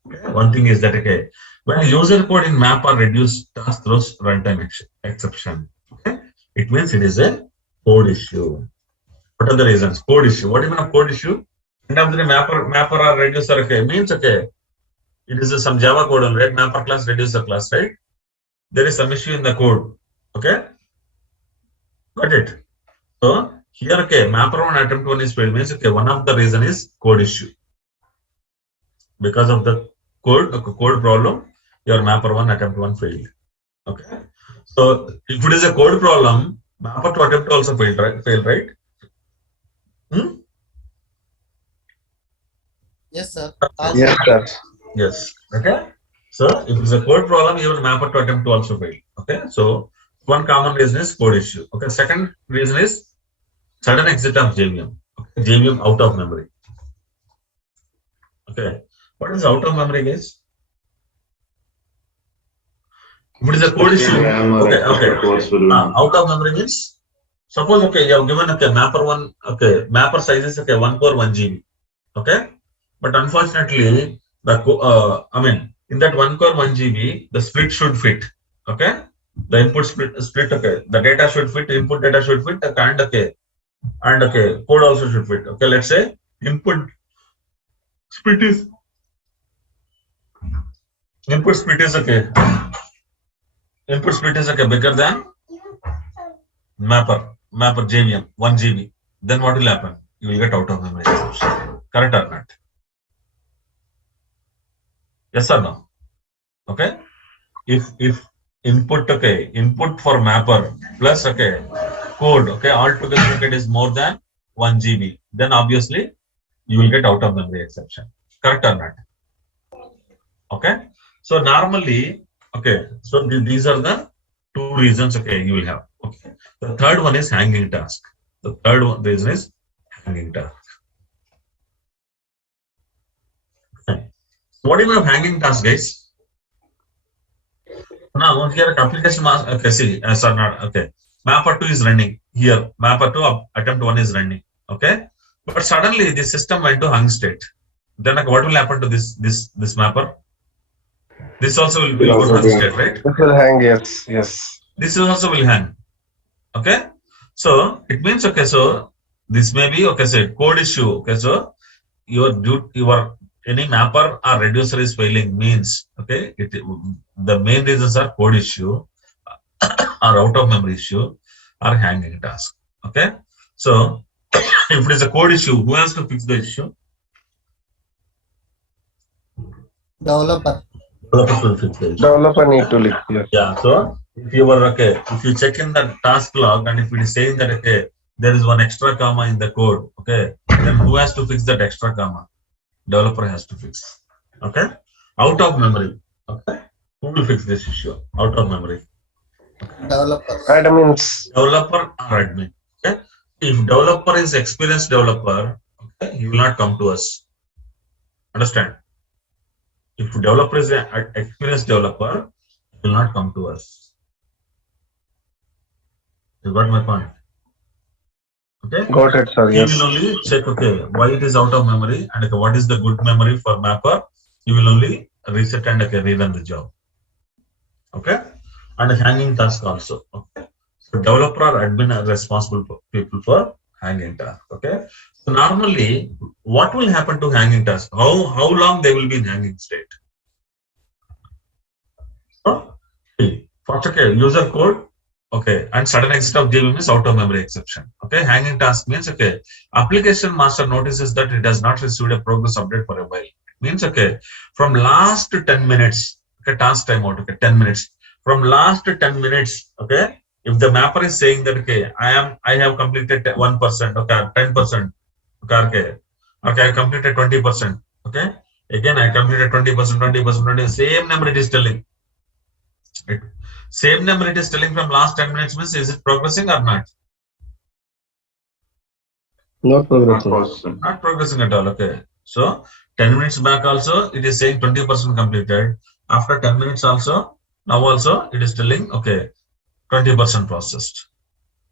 Okay. One thing is that okay, when user code in map or reduce task throws runtime exception. Okay. It means it is a code issue. What are the reasons? Code issue. What even a code issue? End of the day, mapper or reducer okay means okay. It is some Java code only, right? Mapper class, reducer class, right? There is some issue in the code. Okay? Got it? So here, okay, mapper 1 attempt 1 is failed means okay, one of the reason is code issue. Because of the code problem, your mapper 1 attempt 1 failed. Okay? So if it is a code problem, mapper 2 attempt also failed, right? Yes, sir. Yes, sir. Yes. Okay. So if it's a code problem, even mapper 2 attempt to also fail. Okay. So one common reason is code issue. Okay. Second reason is sudden exit of JVM. Okay. JVM out of memory. Okay. What is out of memory, guys? If it is a code issue, okay. Course will be Out of memory means, suppose, okay, you have given, okay, mapper 1, okay, mapper size is, okay, 1 core 1 GB, okay. But unfortunately, the, in that 1 core 1 GB, the split should fit, okay. The input split, okay. The data should fit, input data should fit, and okay, code also should fit. Okay, let's say input split is okay. Input split is okay bigger than mapper JVM 1 GB. Then what will happen? You will get out of memory exception. Correct or not? Yes or no? Okay. If input for mapper plus code altogether is more than 1 GB, then obviously you will get out of memory exception. Correct or not? Okay. So normally, so these are the two reasons you will have. Okay. The third one is hanging task. The third one reason is hanging task. Okay. What do you have hanging task, guys? Now here application mask, mapper 2 is running here, mapper 2 attempt 1 is running, okay, but suddenly the system went to hung state. Then what will happen to this mapper? This also will go to hung state, right? This will hang, yes. This also will hang. Okay, so it means so this may be code issue. Okay, so your any mapper or reducer is failing means the main reasons are code issue or out of memory issue or hanging task. Okay, so if it is a code issue, who has to fix the issue? Developer. Developer will fix the issue. Developer need to lift. Yes. Yeah. So if you were if you check in the task log and if it is saying that there is one extra comma in the code, then who has to fix that extra comma? Developer has to fix. Okay, out of memory. Okay, who will fix this issue? Out of memory. Developer. Admins. Developer or admin. Okay, if developer is experienced developer, he will not come to us. Understand? If developer is an experienced developer, he will not come to us. You got my point? Okay. Got it, sir. Yes. He will only check why it is out of memory and what is the good memory for mapper. He will only reset and rerun the job. Okay, and hanging task also. Okay, so developer or admin are responsible people for hanging task. Okay, so normally what will happen to hanging task? How long they will be in hanging state? So, first user code. Okay, and sudden exit of JVM is out of memory exception. Okay, hanging task means application master notices that it has not received a progress update for a while. It means from last 10 minutes, task timeout, 10 minutes. From last 10 minutes, if the mapper is saying that I have completed 1%, 10%, I completed 20%, again I completed 20%, same number it is telling. Same number it is telling from last 10 minutes means is it progressing or not? Not progressing. Not progressing at all. Okay. So 10 minutes back also it is saying 20% completed. After 10 minutes also, now also it is telling 20%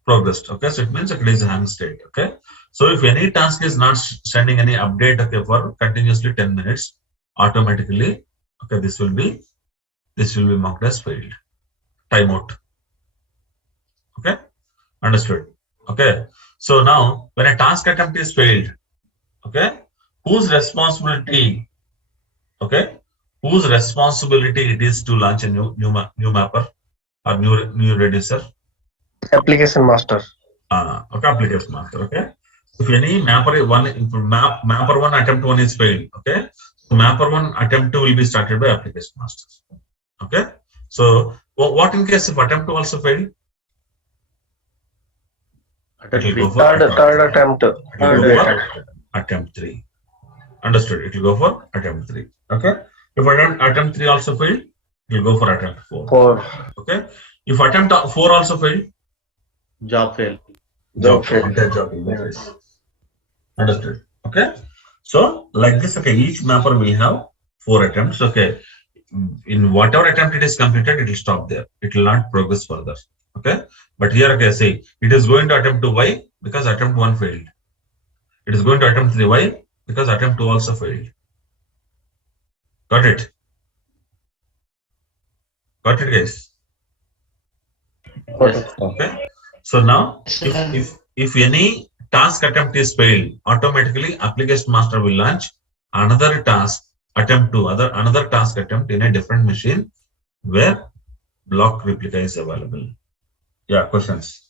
progressed. Okay. So it means it is a hang state. Okay. So if any task is not sending any update for continuously 10 minutes, automatically this will be marked as failed. Timeout. Okay, understood. Okay, so now when a task attempt is failed, whose responsibility? Whose responsibility it is to launch a new mapper or new reducer? Application master. Application master. Okay, if any mapper one attempt 1 is failed, so mapper 1 attempt 2 will be started by application master. Okay, so what in case if attempt 2 also failed? Third attempt. Attempt 3. Understood. It will go for attempt 3. Okay. If attempt 3 also failed, it will go for attempt 4. Okay. If attempt 4 also failed, job failed. Job failed. Yes. Understood. Okay. So like this, each mapper will have 4 attempts. Okay. in whatever attempt it is completed, it will stop there. It will not progress further. Okay. But here, okay, say it is going to attempt to Y because attempt 1 failed. It is going to attempt 3Y because attempt 2 also failed. Got it? Got it, guys? Yes. Okay. So now, if any task attempt is failed, automatically application master will launch another task attempt to another task attempt in a different machine where block replica is available. Yeah, questions?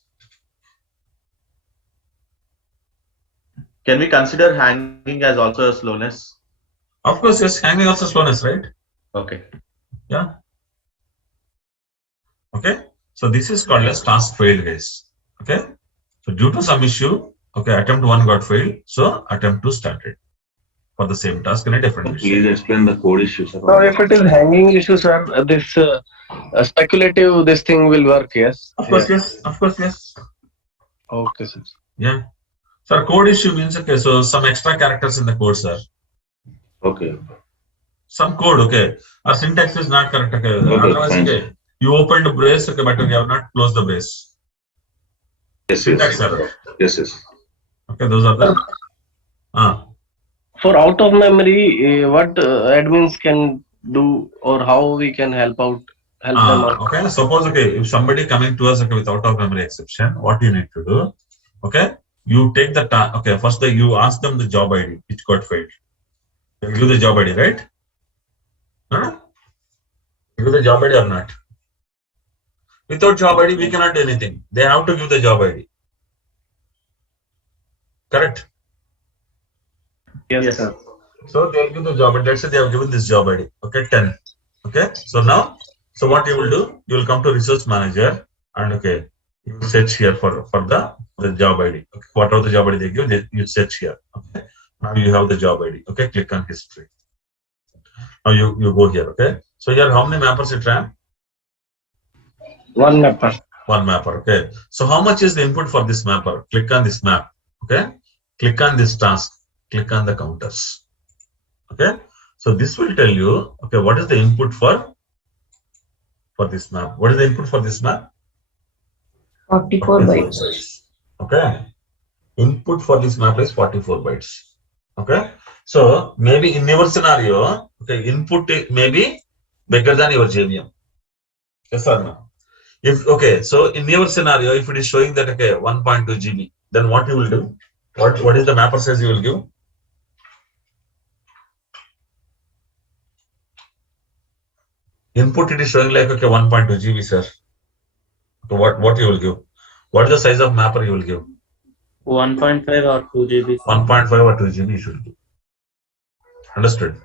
Can we consider hanging as also a slowness? Of course, yes, hanging also slowness, right? Okay. Yeah. Okay. So this is called as task failed, guys. Okay. So due to some issue, okay, attempt 1 got failed. So attempt 2 started for the same task in a different machine. Please explain the code issue, sir. Now, if it is hanging issue, sir, this speculative this thing will work. Yes. Of course, yes. Of course, yes. Okay, sir. Yeah. Sir, code issue means, okay, so some extra characters in the code, sir. Okay. Some code, okay. Our syntax is not correct, okay. Okay, Otherwise, fine. okay, you opened the brace, okay, but you have not closed the brace. Yes, Syntax yes. error. Yes, yes. Okay, those are the. For out of memory, what admins can do or how we can help them out? Okay, suppose, okay, if somebody coming to us, okay, with out of memory exception, what you need to do, okay, you take the okay, first you ask them the job ID which got failed. You give the job ID, right? Huh? You give the job ID or not? Without job ID, we cannot do anything. They have to give the job ID. Correct? Yes, sir. So they'll give the job ID. Let's say they have given this job ID. Okay, 10. Okay. So now, so what you will do? You will come to resource manager and okay, you will search here for the job ID. Okay, whatever the job ID they give, you search here. Okay. Now you have the job ID. Okay, click on history. Now you go here. Okay. So here, how many mappers it ran? One mapper. One mapper. Okay. So how much is the input for this mapper? Click on this map. Okay. Click on this task. Click on the counters. Okay. So this will tell you, okay, what is the input for this map? What is the input for this map? 44 bytes. Okay. Input for this map is 44 bytes. Okay. So maybe in your scenario, okay, input may be bigger than your JVM. Yes or no? If okay, so in your scenario, if it is showing that okay, 1.2 GB, then what you will do? What is the mapper size you will give? Input it is showing like okay, 1.2 GB, sir. So what you will give? What is the size of mapper you will give? 1.5 or 2 GB. 1.5 or 2 GB you should give. Understood?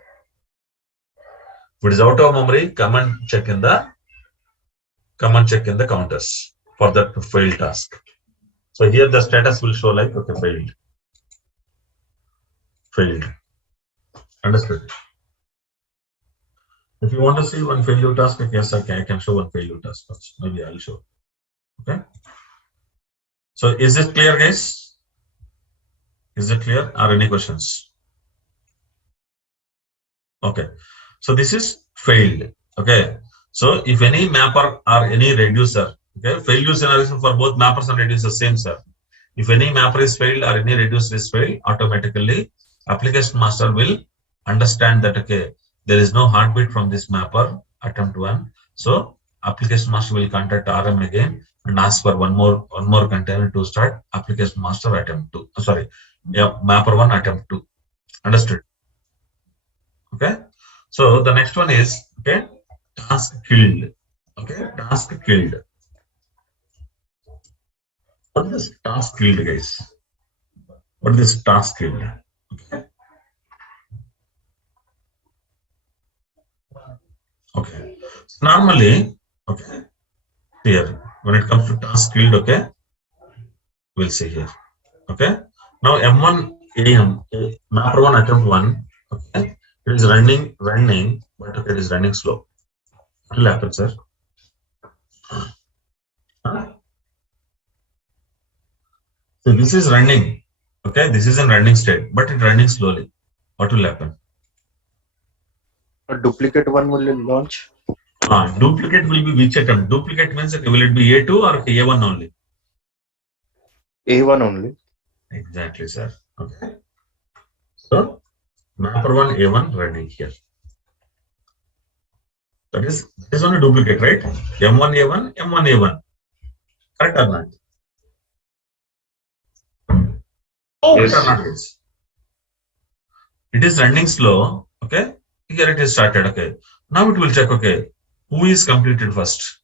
If it is out of memory, come and check in the counters for that failed task. So here the status will show like okay, failed. Understood? If you want to see one failure task, yes, I can show one failure task first. Maybe I'll show. Okay. So is it clear, guys? Is it clear? Are any questions? Okay. So this is failed. Okay. So if any mapper or any reducer, okay, failure scenario for both mappers and reducers same, sir. If any mapper is failed or any reducer is failed, automatically application master will understand that okay, there is no heartbeat from this mapper attempt 1. So application master will contact RM again and ask for one more container to start application master attempt 2. Sorry, yeah, mapper 1 attempt 2. Understood? Okay. So the next one is okay, task killed. Okay, task killed. What is this task killed, guys? What is this task killed? Okay. Okay. So normally, okay, here when it comes to task killed, okay, we'll see here. Okay. Now M1 AM mapper 1 attempt 1. Okay, it is running, but okay, it is running slow. What will happen, sir? So this is running. Okay, this is in running state, but it's running slowly. What will happen? A duplicate one will launch. Duplicate will be which attempt? Duplicate means okay, will it be A2 or A1 only? A1 only. Exactly, sir. Okay. So mapper1 A1 running here. That is only duplicate, right? M1 A1, M1 A1. Correct or not? Correct or not? It is running slow. Okay. Here it is started. Okay. Now it will check. Okay. Who is completed first?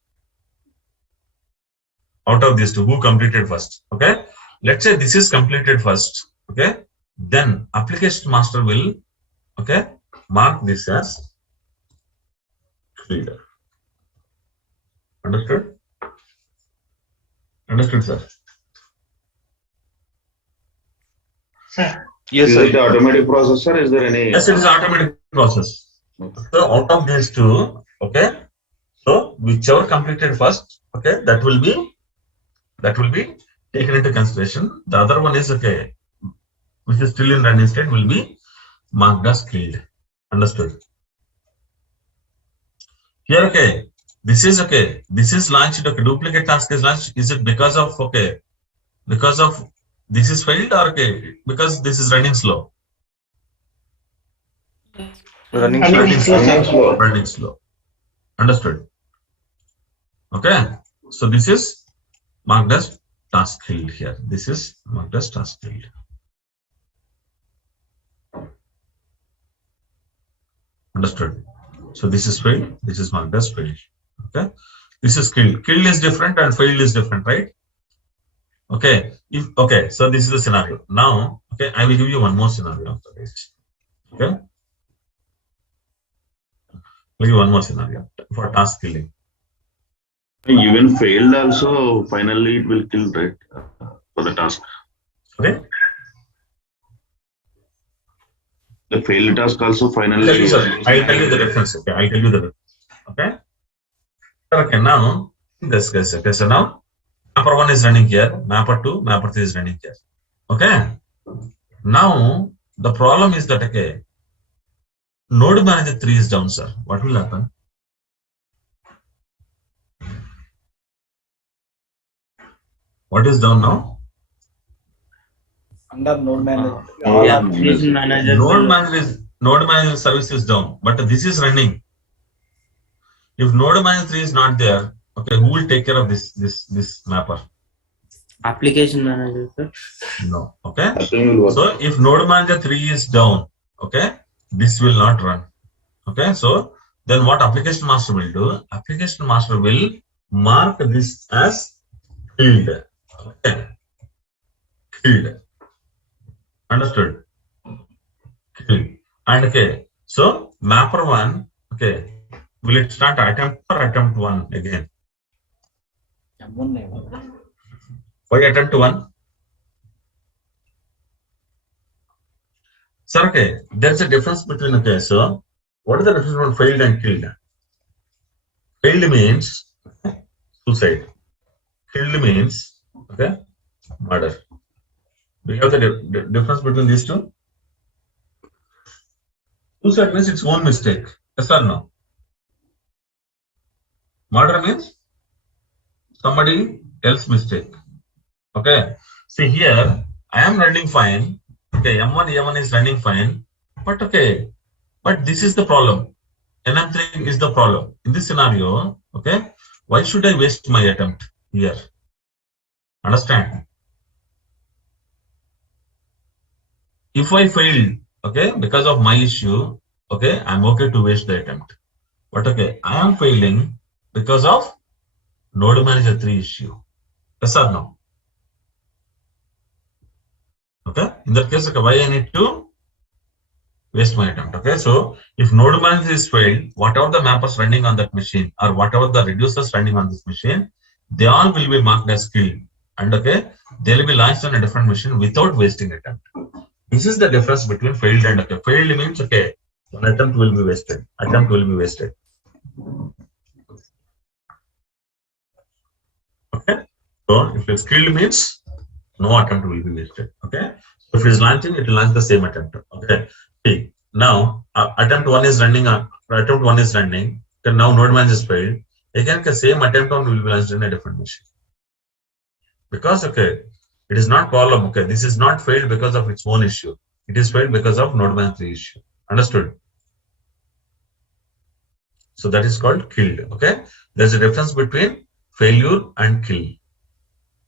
Out of these two, who completed first? Okay. Let's say this is completed first. Okay. Then application master will, okay, mark this as clear. Understood? Understood, sir? Yes, Is sir. it the automatic process, sir? Is there any? Yes, it is automatic process. So out of these two, okay, so whichever completed first, okay, that will be taken into consideration. The other one is okay, which is still in running state, will be marked as killed. Understood? Here, okay, this is okay. This is launched. Okay, duplicate task is launched. Is it because of okay? Because of this is failed or okay? Because this is running slow. Running slow. Running slow. Understood? Okay. So this is marked as task killed here. This is marked as task killed. Understood? So this is failed. This is marked as failed. Okay. This is killed. Killed is different and failed is different, right? Okay. If okay, so this is the scenario. Now, okay, I will give you one more scenario after this. Okay. I'll give you one more scenario for task killing. Even failed also, finally it will kill, right? For the task. Okay. The failed task also finally. I'll tell you the difference. Okay. I'll tell you the difference. Okay. Okay. Now, this case. Okay. So now, mapper 1 is running here. Mapper 2, mapper 3 is running here. Okay. Now, the problem is that, okay, node manager 3 is down, sir. What will happen? What is down now? Under node manager. Application manager. Node manager service is down, but this is running. If node manager 3 is not there, okay, who will take care of this mapper? Application manager, sir. No. Okay. So if node manager 3 is down, okay, this will not run. Okay. So then what application master will do? Application master will mark this as killed. Okay. Killed. Understood? Killed. And okay. So mapper 1, okay, will it start attempt or attempt 1 again? Why attempt 1? Sir, okay, there's a difference between, okay, so what is the difference between failed and killed? Failed means suicide. Killed means, okay, murder. Do you have the difference between these two? Suicide means its own mistake. Yes or no? Murder means somebody else's mistake. Okay. See here, I am running fine. Okay, M1, A1 is running fine. But okay, but this is the problem. NM3 is the problem. In this scenario, okay, why should I waste my attempt here? Understand? If I failed, okay, because of my issue, okay, I'm okay to waste the attempt. But okay, I am failing because of node manager 3 issue. Yes or no? Okay, in that case, okay, why I need to waste my attempt? Okay, so if node manager is failed, whatever the mappers running on that machine or whatever the reducers running on this machine, they all will be marked as killed. And okay, they will be launched on a different machine without wasting attempt. This is the difference between failed and okay. Failed means okay, one attempt will be wasted. Attempt will be wasted. Okay, so if it's killed means no attempt will be wasted. Okay, so if it is launching, it will launch the same attempt. Okay, see, now attempt 1 is running on attempt 1 is running. Okay, now node manager is failed. Again, the same attempt on will be launched in a different machine. Because okay, it is not problem. Okay, this is not failed because of its own issue. It is failed because of node manager issue. Understood? So that is called killed. Okay, there's a difference between failure and kill.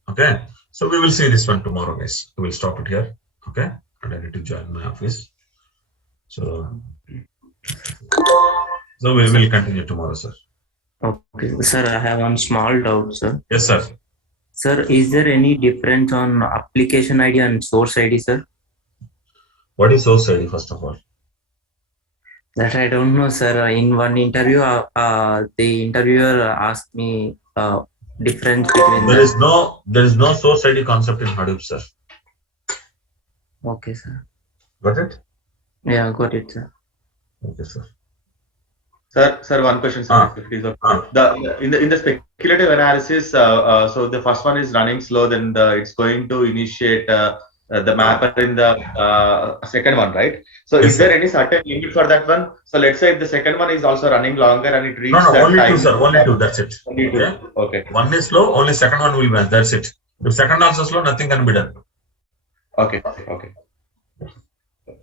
Okay, so we will see this one tomorrow, guys. We will stop it here. Okay, and I need to join my office. So we will continue tomorrow, sir. Okay, sir, I have one small doubt, sir. Yes, sir. Sir, is there any difference on application ID and source ID, sir? What is source ID, first of all? That I don't know, sir. In one interview, the interviewer asked me difference between. There is no source ID concept in Hadoop, sir. Okay, sir. Got it? Yeah, got it, sir. Okay, sir. Sir, one question, sir. If it is okay. In the speculative analysis, so the first one is running slow, then it's going to initiate the mapper in the second one, right? So Yes, is there any certain limit for that one? So let's say if the second one is also running longer and it reaches No, that only time. two, sir. Only two. That's it. Only two. Okay. Okay. One is slow. Only second one will match. That's it. If second also slow, nothing can be done. Okay.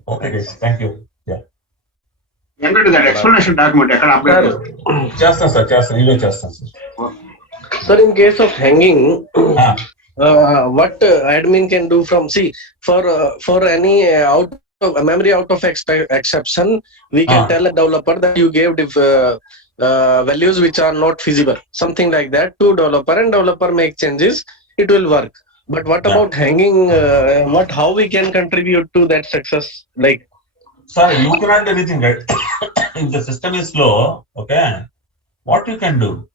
Okay, guys. Thank you. Yeah. That explanation document. Just sir. Sir, in case of hanging, what admin can do from for any memory out of exception, we can tell a developer that you gave values which are not feasible, something like that to developer, and developer make changes. It will work. But what about hanging? How we can contribute to that success? Like, sir, you cannot do anything, right? If the system is slow, okay, what you can do?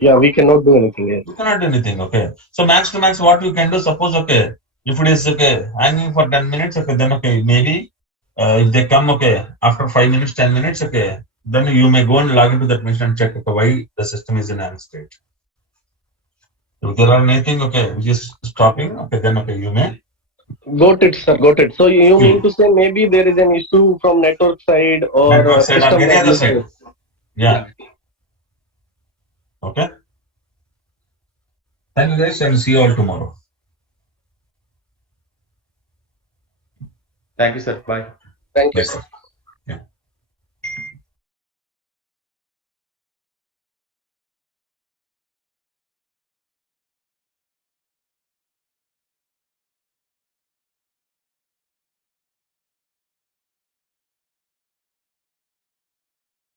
Yeah, we cannot do anything. Yes. You cannot do anything, okay. So max to max, what you can do? Suppose, okay, if it is okay, hanging for 10 minutes, okay, then okay, maybe if they come, okay, after 5 minutes, 10 minutes, okay, then you may go and log into that machine and check, okay, why the system is in hang state. If there are anything, okay, which is stopping, okay, then okay, you may. Got it, sir. Got it. So you mean to say maybe there is an issue from network side or system any other side. Yeah. Okay. Thank you, guys, and see you all tomorrow. Thank you, sir. Bye. Thank you. Yes, sir.